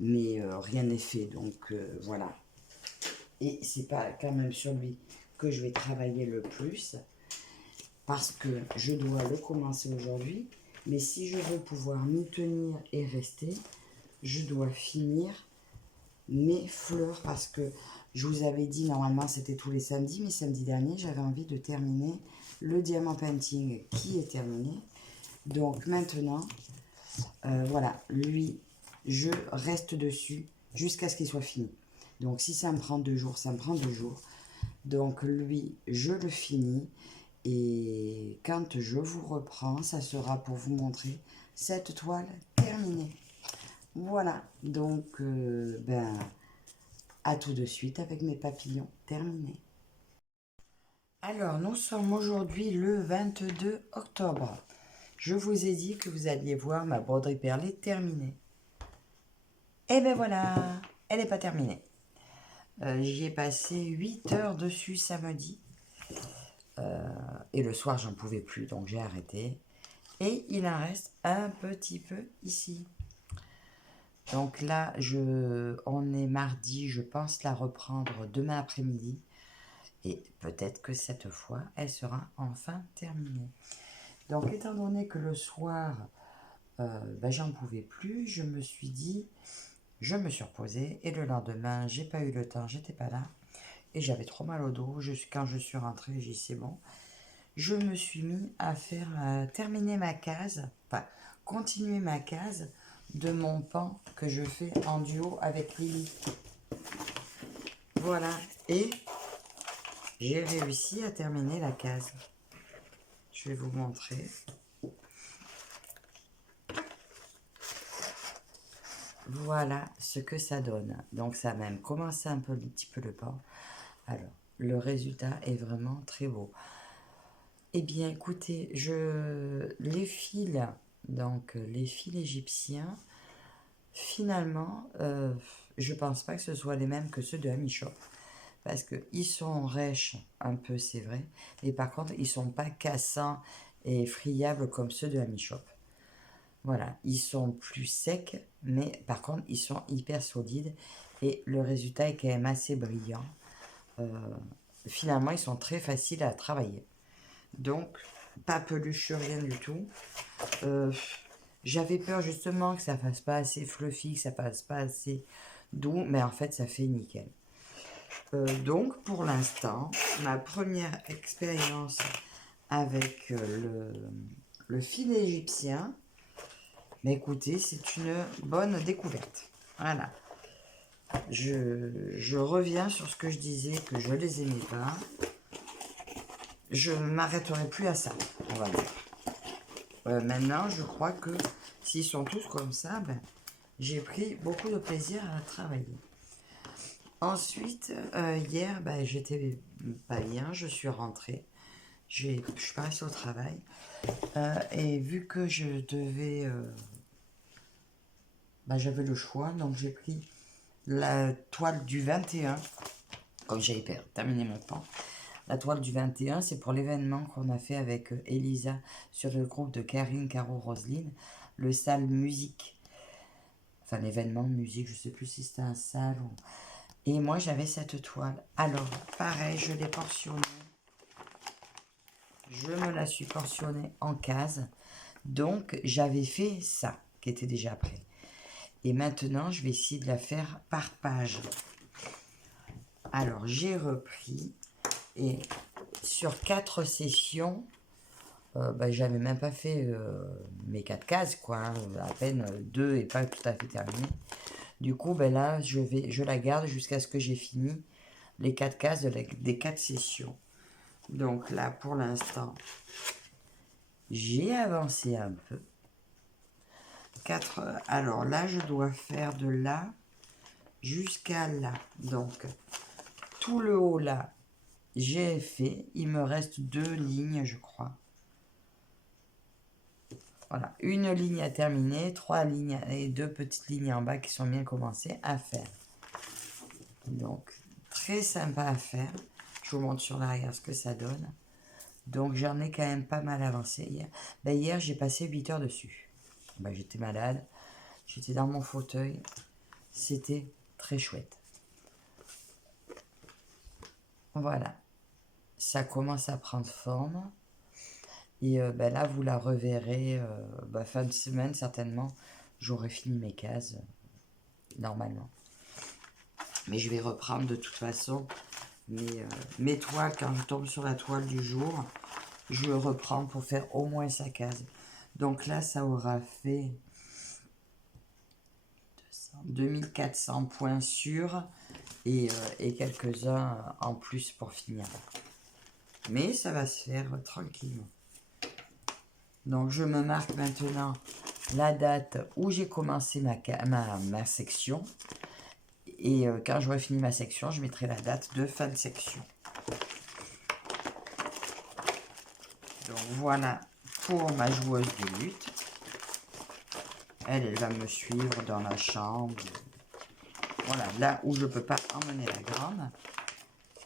mais rien n'est fait, donc voilà. Et c'est pas quand même sur lui que je vais travailler le plus, parce que je dois le commencer aujourd'hui, mais si je veux pouvoir m'y tenir et rester, je dois finir mes fleurs, parce que je vous avais dit, normalement, c'était tous les samedis, mais samedi dernier, j'avais envie de terminer le diamant painting qui est terminé. Donc maintenant, voilà, lui, je reste dessus jusqu'à ce qu'il soit fini. Donc si ça me prend 2 jours, ça me prend 2 jours. Donc lui, je le finis. Et quand je vous reprends, ça sera pour vous montrer cette toile terminée. Voilà, donc ben, à tout de suite avec mes papillons terminés. Alors, nous sommes aujourd'hui le 22 octobre. Je vous ai dit que vous alliez voir ma broderie perlée terminée. Et ben voilà, elle n'est pas terminée. J'y ai passé 8 heures dessus samedi. Et le soir, j'en pouvais plus, donc j'ai arrêté. Et il en reste un petit peu ici. Donc là, on est mardi, je pense la reprendre demain après-midi. Et peut-être que cette fois, elle sera enfin terminée. Donc étant donné que le soir, ben, j'en pouvais plus, je me suis dit, je me suis reposée. Et le lendemain, j'ai pas eu le temps, j'étais pas là. Et j'avais trop mal au dos. Quand je suis rentrée, j'ai dit c'est bon. Je me suis mis à faire terminer ma case, enfin continuer ma case de mon pan que je fais en duo avec Lily. Voilà, et j'ai réussi à terminer la case. Je vais vous montrer. Voilà ce que ça donne. Donc ça a même commencé un petit peu le pan. Alors, le résultat est vraiment très beau. Eh bien, écoutez, les fils, donc les fils égyptiens, finalement, je pense pas que ce soit les mêmes que ceux de Ami Shop. Parce qu'ils sont rêches un peu, c'est vrai. Mais par contre, ils sont pas cassants et friables comme ceux de Ami Shop. Voilà, ils sont plus secs, mais par contre, ils sont hyper solides. Et le résultat est quand même assez brillant. Finalement, ils sont très faciles à travailler. Donc, pas peluche, rien du tout. J'avais peur justement que ça fasse pas assez fluffy, que ça fasse pas assez doux, mais en fait, ça fait nickel. Donc, pour l'instant, ma première expérience avec le fil égyptien, mais écoutez, c'est une bonne découverte. Voilà. Je reviens sur ce que je disais, que je les aimais pas. Je ne m'arrêterai plus à ça, on va dire. Maintenant, je crois que s'ils sont tous comme ça, ben, j'ai pris beaucoup de plaisir à travailler. Ensuite, hier, ben, j'étais pas bien, je suis rentrée. Je suis pas restée au travail. Et vu que je devais... ben, j'avais le choix, donc j'ai pris la toile du 21, comme j'avais terminé mon temps. La toile du 21, c'est pour l'événement qu'on a fait avec Elisa sur le groupe de Karine, Caro, Roselyne, le salle musique. Enfin, l'événement musique, je sais plus si c'était un salle ou... Et moi, j'avais cette toile. Alors, pareil, je l'ai portionnée. Je me la suis portionnée en cases. Donc, j'avais fait ça, qui était déjà prêt. Et maintenant, je vais essayer de la faire par page. Alors, j'ai repris. Et sur 4 sessions, j'avais même pas fait mes 4 cases, quoi. Hein, à peine 2 et pas tout à fait terminé. Du coup, là, je la garde jusqu'à ce que j'ai fini les 4 cases des 4 sessions. Donc là, pour l'instant, j'ai avancé un peu. Alors là, je dois faire de là jusqu'à là. Donc, tout le haut là, j'ai fait. Il me reste 2 lignes, je crois. Voilà, une ligne à terminer, 3 lignes et 2 petites lignes en bas qui sont bien commencées à faire. Donc, très sympa à faire. Je vous montre sur l'arrière ce que ça donne. Donc, j'en ai quand même pas mal avancé hier. Hier, j'ai passé 8 heures dessus. J'étais malade. J'étais dans mon fauteuil. C'était très chouette. Voilà. Ça commence à prendre forme. Et là, vous la reverrez fin de semaine, certainement. J'aurai fini mes cases, normalement. Mais je vais reprendre de toute façon mes toiles. Quand je tombe sur la toile du jour, je reprends pour faire au moins sa case. Donc là, ça aura fait 2400 points sûrs et quelques-uns en plus pour finir. Mais ça va se faire tranquillement. Donc je me marque maintenant la date où j'ai commencé ma section. Et quand j'aurai fini ma section, je mettrai la date de fin de section. Donc voilà pour ma joueuse de lutte. Elle va me suivre dans la chambre. Voilà, là où je ne peux pas emmener la grande.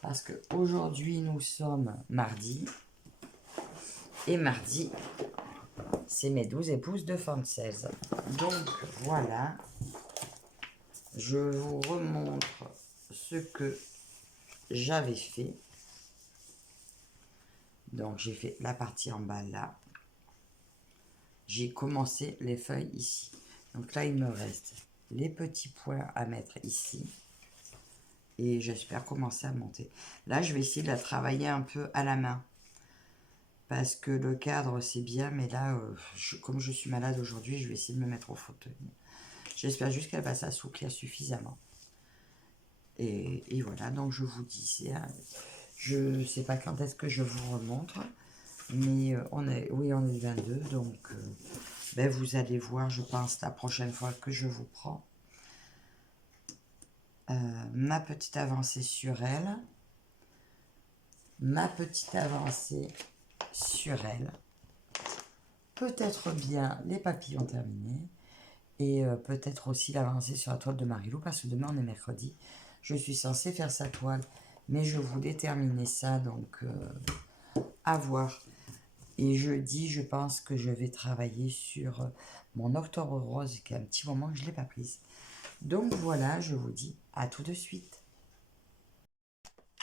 Parce qu'aujourd'hui, nous sommes mardi. Et mardi, c'est mes 12 épouses de Française. Donc voilà. Je vous remontre ce que j'avais fait. Donc j'ai fait la partie en bas là. J'ai commencé les feuilles ici. Donc là, il me reste les petits points à mettre ici. Et j'espère commencer à monter. Là, je vais essayer de la travailler un peu à la main. Parce que le cadre, c'est bien. Mais là, comme je suis malade aujourd'hui, je vais essayer de me mettre au fauteuil. J'espère juste qu'elle va s'assouplir suffisamment. Et voilà, donc je vous dis, je ne sais pas quand est-ce que je vous remontre. Mais on est le 22, donc vous allez voir, je pense, la prochaine fois que je vous prends. Ma petite avancée sur elle. Ma petite avancée sur elle. Peut-être bien les papillons terminés. Et peut-être aussi l'avancée sur la toile de Marilou, parce que demain on est mercredi. Je suis censée faire sa toile, mais je voulais terminer ça, donc à voir. Et jeudi, je pense que je vais travailler sur mon Octobre Rose, qui est un petit moment que je ne l'ai pas prise. Donc voilà, je vous dis à tout de suite.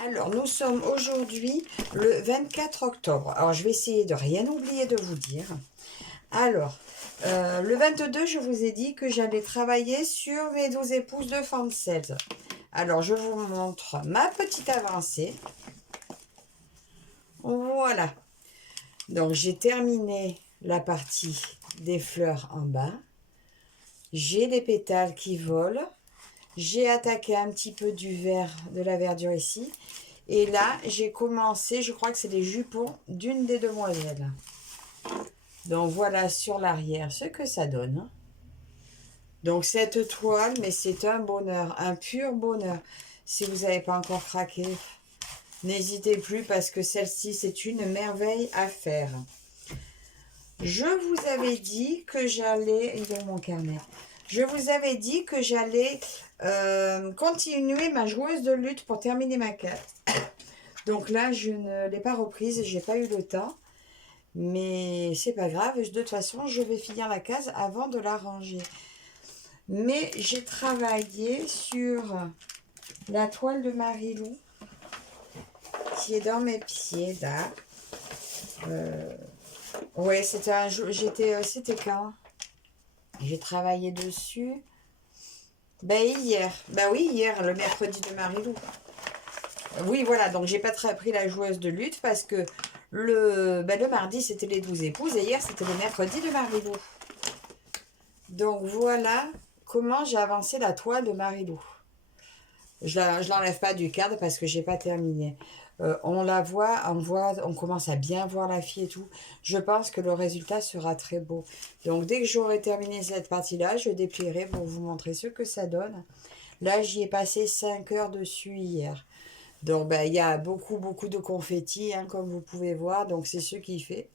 Alors, nous sommes aujourd'hui le 24 octobre. Alors, je vais essayer de rien oublier de vous dire. Alors, le 22, je vous ai dit que j'allais travailler sur mes 12 épouses de Fansels. Alors, je vous montre ma petite avancée. Voilà. Donc, j'ai terminé la partie des fleurs en bas. J'ai les pétales qui volent. J'ai attaqué un petit peu du vert, de la verdure ici. Et là, j'ai commencé, je crois que c'est les jupons d'une des demoiselles. Donc voilà sur l'arrière ce que ça donne. Donc cette toile, mais c'est un bonheur, un pur bonheur. Si vous n'avez pas encore craqué, n'hésitez plus parce que celle-ci, c'est une merveille à faire. Je vous avais dit que j'allais... Il est où mon carnet? Je vous avais dit que j'allais continuer ma joueuse de lutte pour terminer ma case. Donc là, je ne l'ai pas reprise, j'ai pas eu le temps. Mais c'est pas grave, de toute façon, je vais finir la case avant de la ranger. Mais j'ai travaillé sur la toile de Marilou qui est dans mes pieds là. Ouais, c'était un jour, c'était quand? J'ai travaillé dessus. Ben hier. Ben oui, hier, le mercredi de Marilou. Oui, voilà, donc j'ai pas pris la joueuse de lutte parce que le mardi, c'était les 12 épouses et hier, c'était le mercredi de Marilou. Donc voilà comment j'ai avancé la toile de Marilou. Je l'enlève pas du cadre parce que j'ai pas terminé. On la voit, on commence à bien voir la fille et tout. Je pense que le résultat sera très beau. Donc dès que j'aurai terminé cette partie-là, je déplierai pour vous montrer ce que ça donne. Là, j'y ai passé 5 heures dessus hier. Donc ben, il y a beaucoup de confettis, hein, comme vous pouvez voir. Donc c'est ce qui fait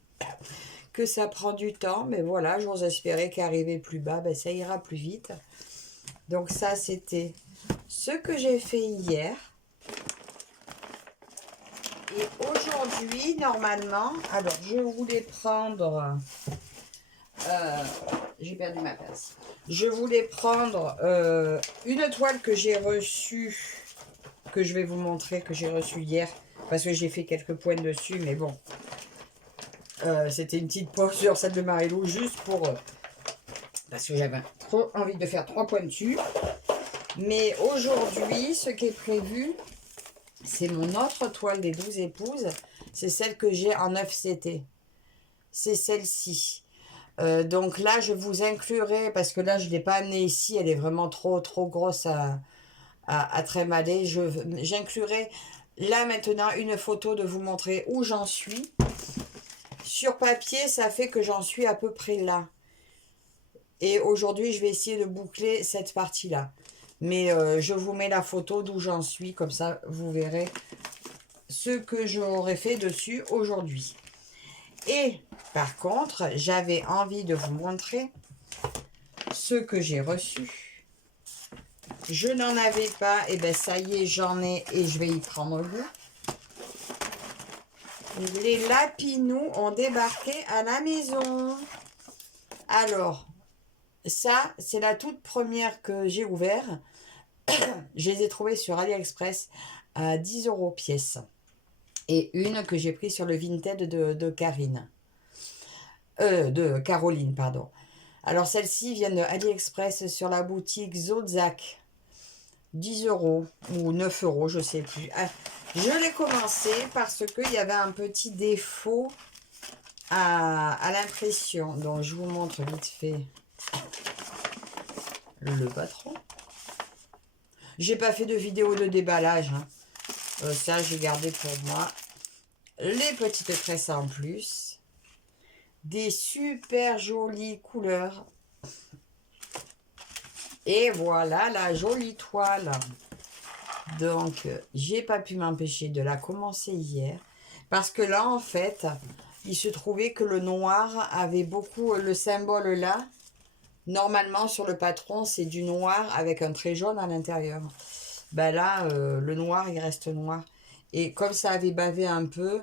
que ça prend du temps. Mais voilà, j'ose espérer qu'arriver plus bas, ben, ça ira plus vite. Donc ça, c'était ce que j'ai fait hier. Et aujourd'hui, normalement, alors je voulais prendre... j'ai perdu ma place. Je voulais prendre une toile que j'ai reçue, que je vais vous montrer, que j'ai reçue hier, parce que j'ai fait quelques points dessus, mais bon. C'était une petite pause sur celle de Marilou, juste pour... parce que j'avais trop envie de faire 3 points dessus. Mais aujourd'hui, ce qui est prévu, c'est mon autre toile des 12 épouses. C'est celle que j'ai en 9CT. C'est celle-ci. Donc là, je vous inclurai, parce que là, je ne l'ai pas amenée ici. Elle est vraiment trop grosse à trémaler. J'inclurai là maintenant une photo de vous montrer où j'en suis. Sur papier, ça fait que j'en suis à peu près là. Et aujourd'hui, je vais essayer de boucler cette partie-là. Mais je vous mets la photo d'où j'en suis. Comme ça, vous verrez ce que j'aurais fait dessus aujourd'hui. Et par contre, j'avais envie de vous montrer ce que j'ai reçu. Je n'en avais pas. Et bien, ça y est, j'en ai et je vais y prendre goût. Les lapinous ont débarqué à la maison. Alors, ça, c'est la toute première que j'ai ouverte. Je les ai trouvées sur AliExpress à 10 € pièce. Et une que j'ai prise sur le Vinted de Karine. De Caroline, pardon. Alors, celle-ci vient de AliExpress sur la boutique Zozak. 10 € ou 9 €, je ne sais plus. Ah, je l'ai commencé parce qu'il y avait un petit défaut à l'impression. Donc, je vous montre vite fait le patron. J'ai pas fait de vidéo de déballage. Hein. Ça, j'ai gardé pour moi. Les petites tresses en plus. Des super jolies couleurs. Et voilà la jolie toile. Donc, j'ai pas pu m'empêcher de la commencer hier. Parce que là, en fait, il se trouvait que le noir avait beaucoup le symbole là. Normalement, sur le patron, c'est du noir avec un trait jaune à l'intérieur. Ben là, le noir, il reste noir. Et comme ça avait bavé un peu,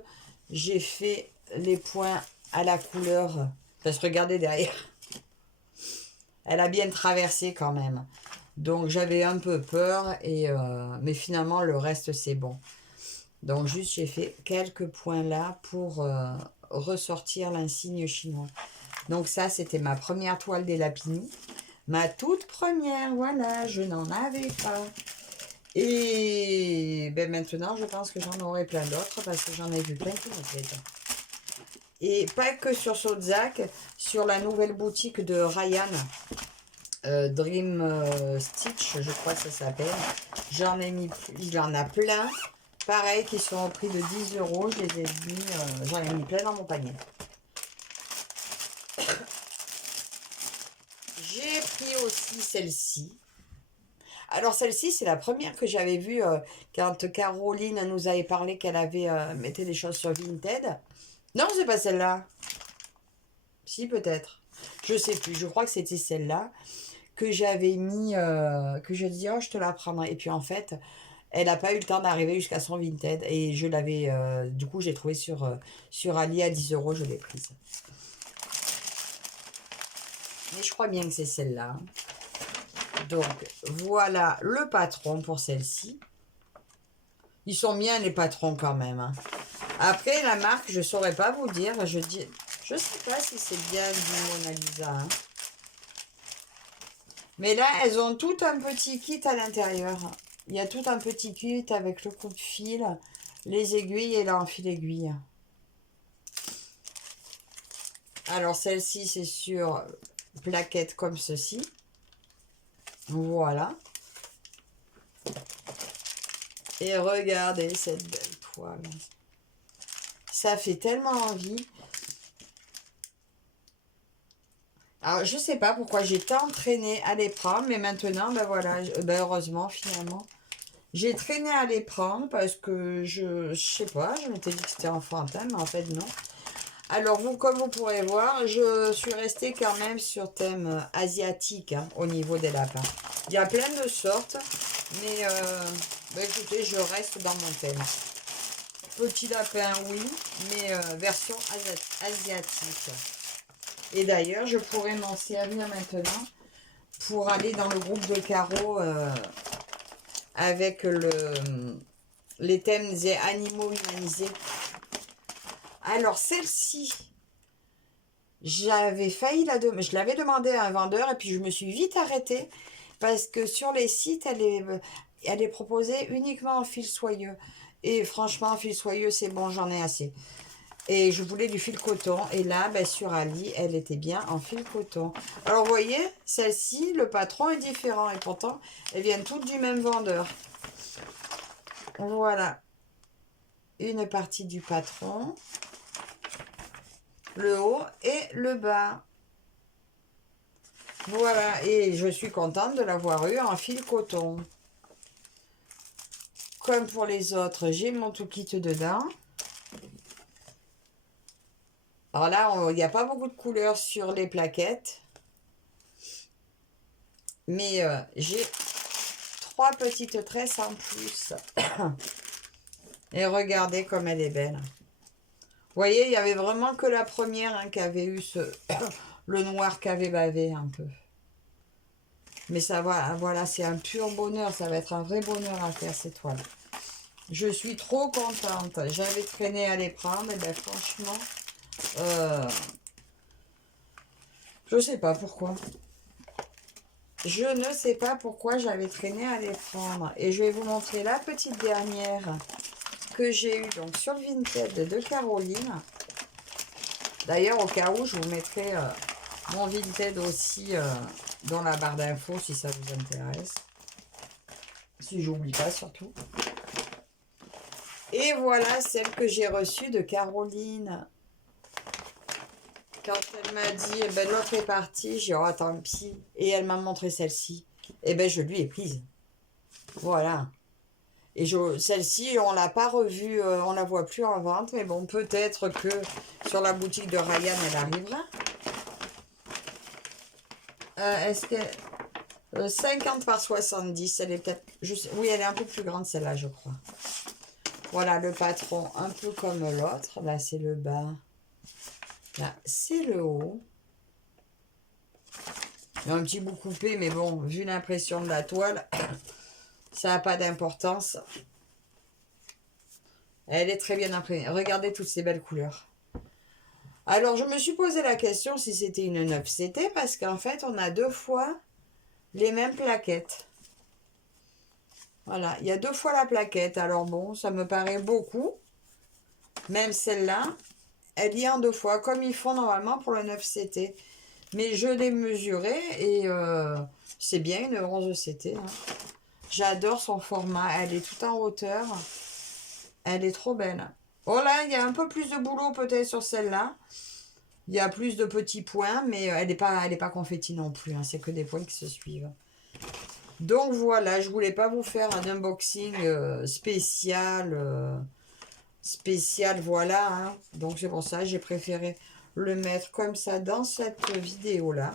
j'ai fait les points à la couleur. Parce que regardez derrière. Elle a bien traversé quand même. Donc j'avais un peu peur, mais finalement le reste c'est bon. Donc juste j'ai fait quelques points là pour ressortir l'insigne chinois. Donc ça c'était ma première toile des Lapini. Ma toute première, voilà, je n'en avais pas. Et ben maintenant je pense que j'en aurai plein d'autres parce que j'en ai vu plein qui me plaisent. Et pas que sur Sotzak, sur la nouvelle boutique de Ryan, Dream Stitch, je crois que ça s'appelle. J'en ai mis, il y en a plein. Pareil, qui sont au prix de 10 euros. Je les ai mis, j'en ai mis plein dans mon panier. J'ai pris aussi celle-ci. Alors celle-ci, c'est la première que j'avais vue quand Caroline nous avait parlé qu'elle avait mettait des choses sur Vinted. Non, c'est pas celle-là. Si, peut-être. Je sais plus. Je crois que c'était celle-là que j'avais mis, que je dis, oh, je te la prendrai. Et puis en fait, elle n'a pas eu le temps d'arriver jusqu'à son Vinted. Et je l'avais, du coup, j'ai trouvé sur Ali à 10 euros, je l'ai prise. Mais je crois bien que c'est celle-là. Donc, voilà le patron pour celle-ci. Ils sont bien les patrons quand même. Hein. Après, la marque, je ne saurais pas vous dire. Je sais pas si c'est bien du Mona Lisa. Hein. Mais là, elles ont tout un petit kit à l'intérieur. Il y a tout un petit kit avec le coupe-fil, les aiguilles et l'enfil-aiguille. Alors, celle-ci, c'est sur plaquette comme ceci. Voilà. Et regardez cette belle toile. Ça fait tellement envie. Alors, je sais pas pourquoi j'ai tant traîné à les prendre, mais maintenant, ben voilà, ben heureusement, finalement. J'ai traîné à les prendre parce que je sais pas, je m'étais dit que c'était enfantin, mais en fait, non. Alors, vous, comme vous pourrez voir, je suis restée quand même sur thème asiatique hein, au niveau des lapins. Il y a plein de sortes, mais ben écoutez, je reste dans mon thème. Petit lapin, oui, mais version asiatique. Et d'ailleurs, je pourrais m'en servir maintenant pour aller dans le groupe de Caro avec les thèmes des animaux humanisés. Alors, celle-ci, j'avais failli je l'avais demandé à un vendeur et puis je me suis vite arrêtée parce que sur les sites, elle est proposée uniquement en fil soyeux. Et franchement, en fil soyeux, c'est bon, j'en ai assez. Et je voulais du fil coton. Et là, ben, sur Ali, elle était bien en fil coton. Alors, vous voyez, celle-ci, le patron est différent. Et pourtant, elles viennent toutes du même vendeur. Voilà. Une partie du patron. Le haut et le bas. Voilà. Et je suis contente de l'avoir eu en fil coton. Comme pour les autres, j'ai mon tout kit dedans. Alors là, il n'y a pas beaucoup de couleurs sur les plaquettes. Mais j'ai 3 petites tresses en plus. Et regardez comme elle est belle. Vous voyez, il n'y avait vraiment que la première hein, qui avait eu le noir qui avait bavé un peu. Mais ça va, voilà, c'est un pur bonheur. Ça va être un vrai bonheur à faire ces toiles. Je suis trop contente. J'avais traîné à les prendre. Et bien franchement, je sais pas pourquoi. Je ne sais pas pourquoi j'avais traîné à les prendre. Et je vais vous montrer la petite dernière que j'ai eue donc sur le Vinted de Caroline. D'ailleurs, au cas où, je vous mettrai mon Vinted aussi dans la barre d'infos si ça vous intéresse. Si j'oublie pas surtout. Et voilà celle que j'ai reçue de Caroline. Quand elle m'a dit, eh ben, l'autre est partie, j'ai dit, oh, tant pis. Et elle m'a montré celle-ci. Et ben, je lui ai prise. Voilà. Et celle-ci, on l'a pas revue, on la voit plus en vente. Mais bon, peut-être que sur la boutique de Ryan, elle arrivera. Est-ce que 50 par 70, elle est peut-être... Oui, elle est un peu plus grande celle-là, je crois. Voilà, le patron, un peu comme l'autre. Là, c'est le bas. Là, c'est le haut. Il y a un petit bout coupé, mais bon, vu l'impression de la toile, ça n'a pas d'importance. Elle est très bien imprimée. Regardez toutes ces belles couleurs. Alors, je me suis posé la question si c'était une 9CT parce qu'en fait, on a 2 fois les mêmes plaquettes. Voilà, il y a 2 fois la plaquette. Alors bon, ça me paraît beaucoup. Même celle-là, elle y est en 2 fois, comme ils font normalement pour le 9CT. Mais je l'ai mesuré et c'est bien une 11CT. Hein. J'adore son format. Elle est tout en hauteur. Elle est trop belle. Oh là, il y a un peu plus de boulot peut-être sur celle-là. Il y a plus de petits points, mais elle est pas confetti non plus. Hein. C'est que des points qui se suivent. Donc voilà, je voulais pas vous faire un unboxing spécial, voilà. Hein. Donc c'est pour ça que j'ai préféré le mettre comme ça dans cette vidéo-là.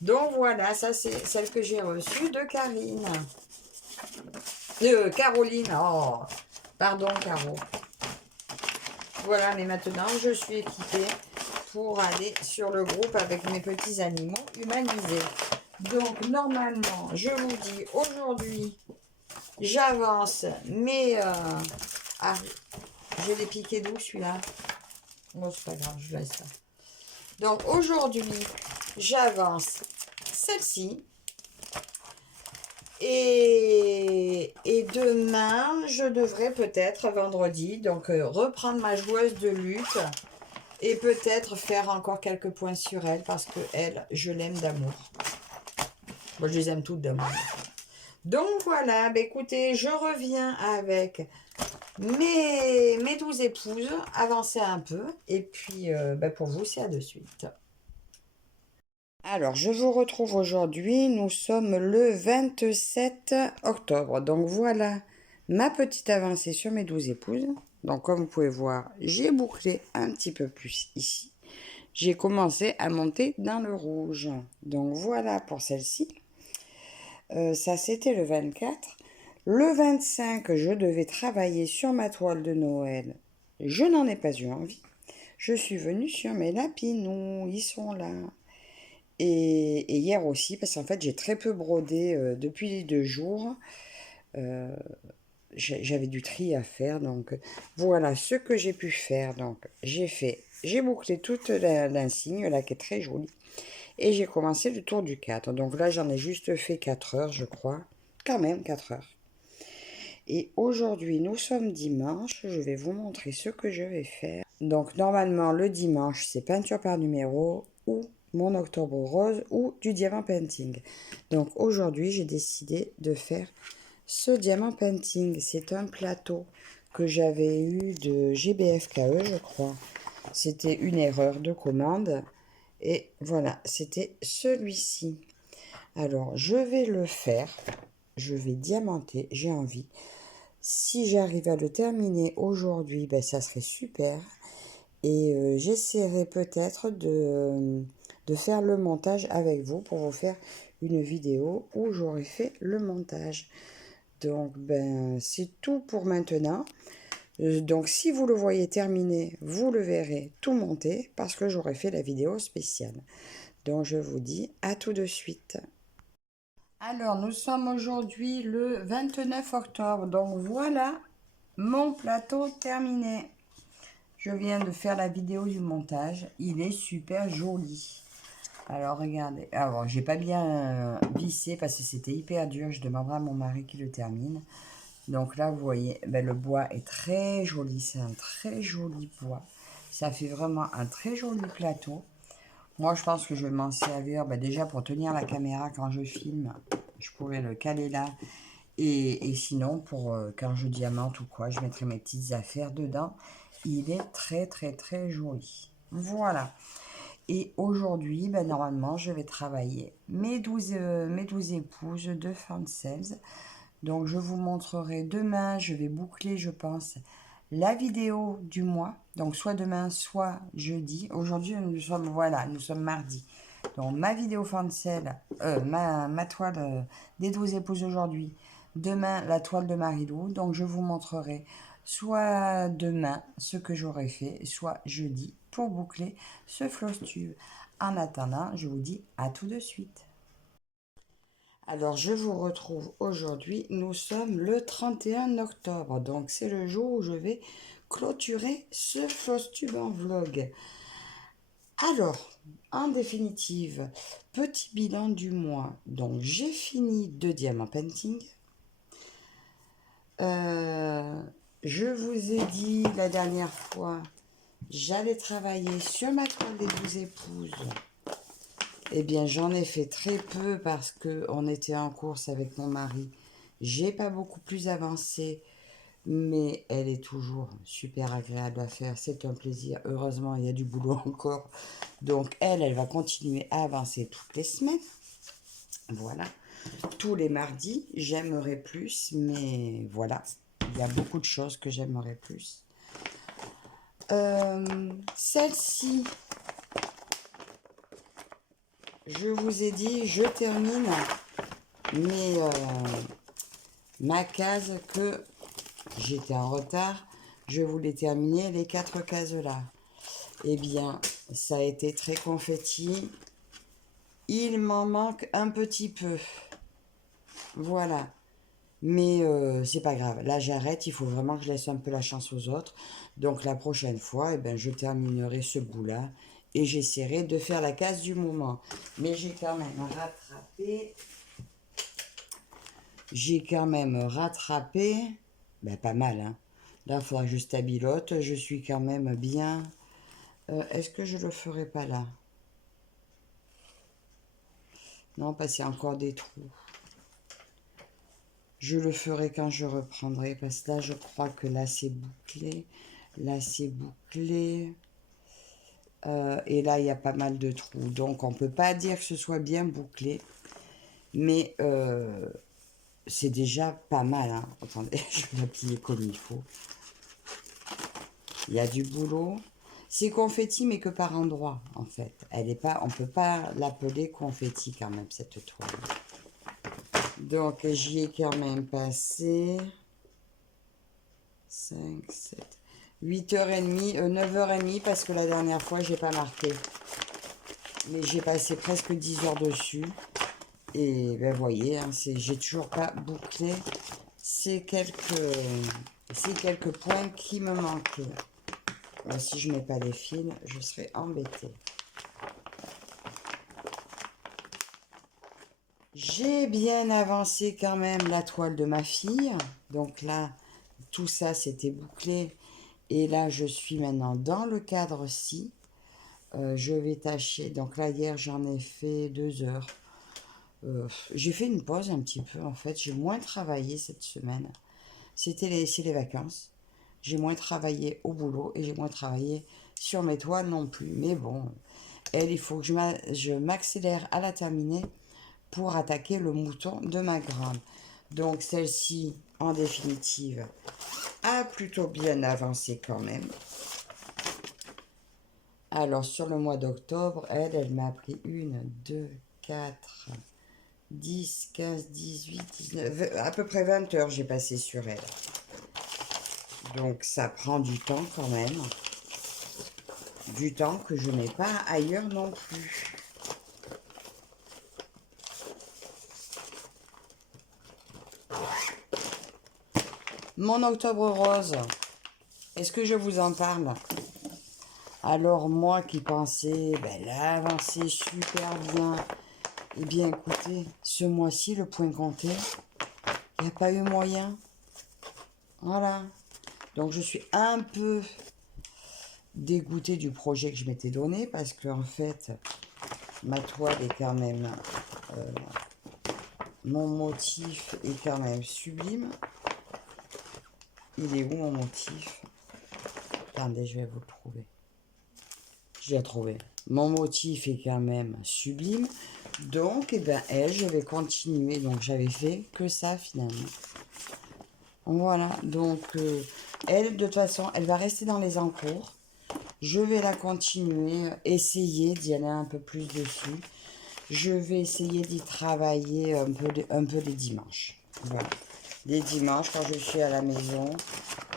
Donc voilà, ça c'est celle que j'ai reçue de Karine. Caroline, oh, pardon Caro. Voilà, mais maintenant je suis équipée pour aller sur le groupe avec mes petits animaux humanisés. Donc normalement, je vous dis aujourd'hui, j'avance, mais... ah, je l'ai piqué d'où celui-là? Bon, c'est pas grave, je laisse ça. Donc aujourd'hui, j'avance celle-ci. Et demain, je devrais peut-être, vendredi, donc reprendre ma joueuse de lutte et peut-être faire encore quelques points sur elle parce que elle, je l'aime d'amour. Moi, je les aime toutes d'amour. Donc voilà, bah, écoutez, je reviens avec mes 12 épouses, avancer un peu et puis bah, pour vous, c'est à de suite. Alors, je vous retrouve aujourd'hui, nous sommes le 27 octobre. Donc voilà ma petite avancée sur mes 12 épouses. Donc comme vous pouvez voir, j'ai bouclé un petit peu plus ici. J'ai commencé à monter dans le rouge. Donc voilà pour celle-ci. Ça c'était le 24. Le 25, je devais travailler sur ma toile de Noël. Je n'en ai pas eu envie. Je suis venue sur mes lapinous, ils sont là. Et hier aussi, parce qu'en fait, j'ai très peu brodé depuis les 2 jours. J'avais du tri à faire. Donc, voilà ce que j'ai pu faire. Donc, j'ai bouclé toute l'insigne, là, qui est très jolie. Et j'ai commencé le tour du 4. Donc là, j'en ai juste fait 4 heures, je crois. Quand même, 4 heures. Et aujourd'hui, nous sommes dimanche. Je vais vous montrer ce que je vais faire. Donc, normalement, le dimanche, c'est peinture par numéro ou mon octobre rose ou du diamant painting. Donc, aujourd'hui, j'ai décidé de faire ce diamant painting. C'est un plateau que j'avais eu de GBFKE, je crois. C'était une erreur de commande. Et voilà, c'était celui-ci. Alors, je vais le faire. Je vais diamanter, j'ai envie. Si j'arrive à le terminer aujourd'hui, ben, ça serait super. Et j'essaierai peut-être de faire le montage avec vous pour vous faire une vidéo où j'aurai fait le montage. Donc, ben, c'est tout pour maintenant. Donc, si vous le voyez terminé, vous le verrez tout monté parce que j'aurai fait la vidéo spéciale. Donc, je vous dis à tout de suite. Alors, nous sommes aujourd'hui le 29 octobre. Donc, voilà mon plateau terminé. Je viens de faire la vidéo du montage. Il est super joli. Alors, regardez. Alors, j'ai pas bien vissé parce que c'était hyper dur. Je demanderai à mon mari qui le termine. Donc là, vous voyez, ben, le bois est très joli. C'est un très joli bois. Ça fait vraiment un très joli plateau. Moi, je pense que je vais m'en servir ben, déjà pour tenir la caméra quand je filme. Je pourrais le caler là. Et sinon, pour quand je diamante ou quoi, je mettrai mes petites affaires dedans. Il est très, très, très joli. Voilà. Et aujourd'hui, ben, normalement, je vais travailler mes 12 épouses de Fancels. Donc, je vous montrerai demain. Je vais boucler, je pense, la vidéo du mois. Donc, soit demain, soit jeudi. Aujourd'hui, nous sommes mardi. Donc, ma vidéo Fancel, ma toile des 12 épouses aujourd'hui. Demain, la toile de Marilou. Donc, je vous montrerai soit demain ce que j'aurai fait, soit jeudi pour boucler ce floss tube. En attendant, je vous dis à tout de suite. Alors, je vous retrouve aujourd'hui. Nous sommes le 31 octobre. Donc, c'est le jour où je vais clôturer ce Flosstube en vlog. Alors, en définitive, petit bilan du mois. Donc, j'ai fini 2 diamant painting. Je vous ai dit la dernière fois, j'allais travailler sur ma toile des 12 épouses. Eh bien, j'en ai fait très peu parce qu'on était en course avec mon mari. J'ai pas beaucoup plus avancé, mais elle est toujours super agréable à faire. C'est un plaisir. Heureusement, il y a du boulot encore. Donc, elle va continuer à avancer toutes les semaines. Voilà. Tous les mardis, j'aimerais plus, mais voilà. Il y a beaucoup de choses que j'aimerais plus. Celle-ci, je vous ai dit, je termine ma case que j'étais en retard. Je voulais terminer les 4 cases là. Eh bien, ça a été très confetti. Il m'en manque un petit peu. Voilà. Mais c'est pas grave. Là, j'arrête. Il faut vraiment que je laisse un peu la chance aux autres. Donc, la prochaine fois, eh ben, je terminerai ce bout-là. Et j'essaierai de faire la case du moment. Mais j'ai quand même rattrapé. Ben, pas mal, hein. Là, il faudra que je stabilote. Je suis quand même bien. Est-ce que je le ferai pas là? Non, parce qu'il y a encore des trous. Je le ferai quand je reprendrai, parce que là, je crois que là, c'est bouclé. Là, c'est bouclé. Et là, il y a pas mal de trous. Donc, on ne peut pas dire que ce soit bien bouclé. Mais c'est déjà pas mal. Hein. Attendez, je vais l'appliquer comme il faut. Il y a du boulot. C'est confetti, mais que par endroit, en fait. Elle est pas, on ne peut pas l'appeler confetti, quand même, cette toile. Donc, j'y ai quand même passé 5, 7, 8h30, 9h30, parce que la dernière fois, j'ai pas marqué. Mais j'ai passé presque 10 heures dessus. Et ben, vous voyez, hein, j'ai toujours pas bouclé ces quelques points qui me manquaient. Alors, si je mets pas les fils, je serai embêtée. J'ai bien avancé quand même la toile de ma fille. Donc là, tout ça, c'était bouclé. Et là, je suis maintenant dans le cadre-ci. Je vais tâcher. Donc là, hier, j'en ai fait 2 heures. J'ai fait une pause un petit peu, en fait. J'ai moins travaillé cette semaine. C'est les vacances. J'ai moins travaillé au boulot et j'ai moins travaillé sur mes toiles non plus. Mais bon, il faut que je m'accélère à la terminer pour attaquer le mouton de ma grande. Donc celle-ci, en définitive, a plutôt bien avancé quand même. Alors sur le mois d'octobre, elle m'a pris 1, 2, 4, 10, 15, 18, 19, à peu près 20 heures j'ai passé sur elle. Donc ça prend du temps quand même. Du temps que je n'ai pas ailleurs non plus. Mon octobre rose, est-ce que je vous en parle? Alors moi qui pensais l'avancer super bien, eh bien écoutez, ce mois-ci, le point compté, il n'y a pas eu moyen. Voilà. Donc je suis un peu dégoûtée du projet que je m'étais donné parce qu'en fait, ma toile est quand même... mon motif est quand même sublime. Il est où mon motif? Attendez, je vais vous le trouver. Je l'ai trouvé. Mon motif est quand même sublime. Donc, eh ben, je vais continuer. Donc, j'avais fait que ça finalement. Voilà. Donc, elle, de toute façon, elle va rester dans les encours. Je vais la continuer, essayer d'y aller un peu plus dessus. Je vais essayer d'y travailler un peu les dimanches. Voilà. Les dimanches, quand je suis à la maison.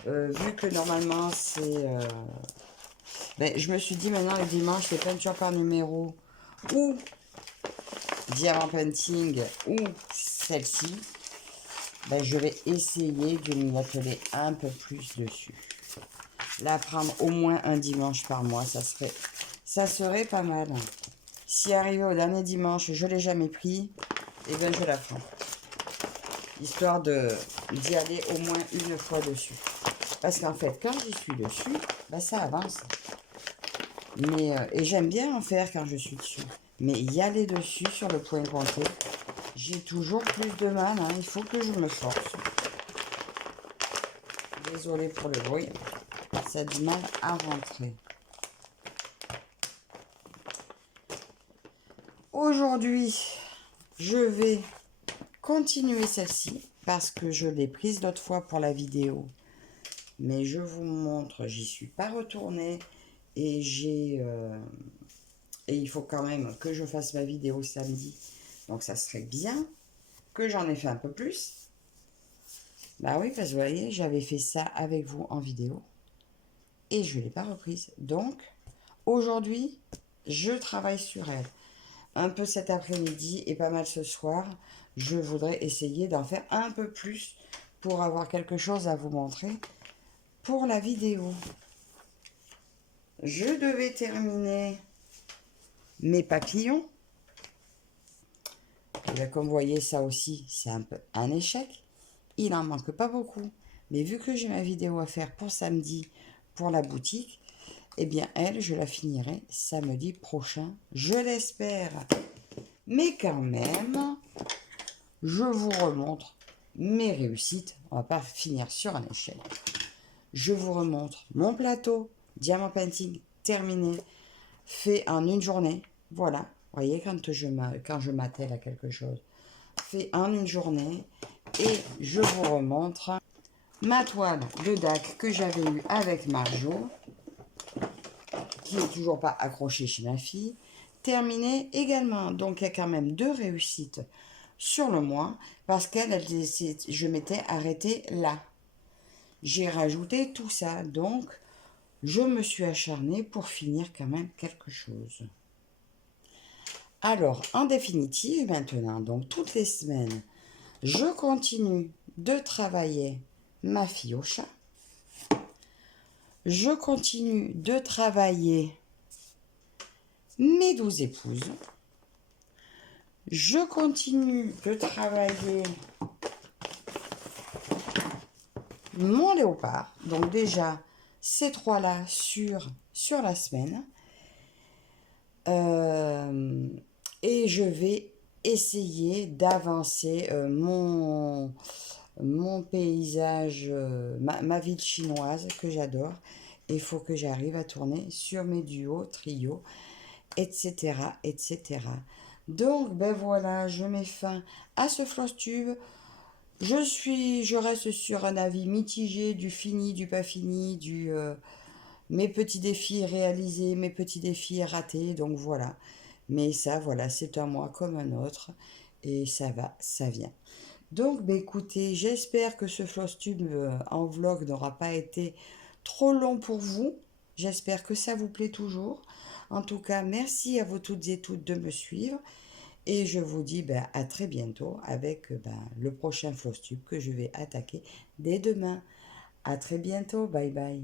Vu que normalement, c'est... je me suis dit maintenant, les dimanches, c'est peinture par numéro ou diamant painting ou celle-ci, ben, je vais essayer de m'y atteler un peu plus dessus. La prendre au moins un dimanche par mois, ça serait pas mal. Si arrivé au dernier dimanche, je ne l'ai jamais pris, et bien je la prends. Histoire d'y aller au moins une fois dessus. Parce qu'en fait, quand j'y suis dessus, ben ça avance. Mais, et j'aime bien en faire quand je suis dessus. Mais y aller dessus sur le point pointé, j'ai toujours plus de mal. Hein. Il faut que je me force. Désolée pour le bruit. Ça a du mal à rentrer. Aujourd'hui, je vais continuer celle-ci parce que je l'ai prise l'autre fois pour la vidéo. Mais je vous montre, j'y suis pas retournée et et il faut quand même que je fasse ma vidéo samedi. Donc ça serait bien que j'en ai fait un peu plus. Bah oui, parce que vous voyez, j'avais fait ça avec vous en vidéo et je ne l'ai pas reprise. Donc aujourd'hui, je travaille sur elle. Un peu cet après-midi et pas mal ce soir. Je voudrais essayer d'en faire un peu plus pour avoir quelque chose à vous montrer pour la vidéo. Je devais terminer mes papillons. Et bien, comme vous voyez, ça aussi, c'est un peu un échec. Il n'en manque pas beaucoup. Mais vu que j'ai ma vidéo à faire pour samedi, pour la boutique, eh bien, elle, je la finirai samedi prochain. Je l'espère. Mais quand même, je vous remontre mes réussites. On va pas finir sur un échec. Je vous remontre mon plateau Diamant Painting terminé, fait en une journée. Voilà, vous voyez, quand je m'attelle à quelque chose, fait en une journée. Et je vous remontre ma toile de DAC que j'avais eue avec Marjo, qui n'est toujours pas accrochée chez ma fille, terminée également. Donc il y a quand même 2 réussites sur le mois, parce je m'étais arrêtée là. J'ai rajouté tout ça, donc je me suis acharnée pour finir quand même quelque chose. Alors, en définitive, maintenant, donc toutes les semaines, je continue de travailler ma fille au chat. Je continue de travailler mes 12 épouses. Je continue de travailler mon léopard. Donc déjà, ces 3-là sur la semaine. Et je vais essayer d'avancer mon paysage, ma ville chinoise que j'adore. Il faut que j'arrive à tourner sur mes duos, trios, etc. etc. Donc, ben voilà, je mets fin à ce floss tube. Je reste sur un avis mitigé du fini, du pas fini, mes petits défis réalisés, mes petits défis ratés, donc voilà. Mais ça, voilà, c'est un mois comme un autre, et ça va, ça vient. Donc, bah, écoutez, j'espère que ce floss tube en vlog n'aura pas été trop long pour vous. J'espère que ça vous plaît toujours. En tout cas, merci à vous toutes et toutes de me suivre. Et je vous dis à très bientôt avec le prochain floss tube que je vais attaquer dès demain. À très bientôt. Bye bye.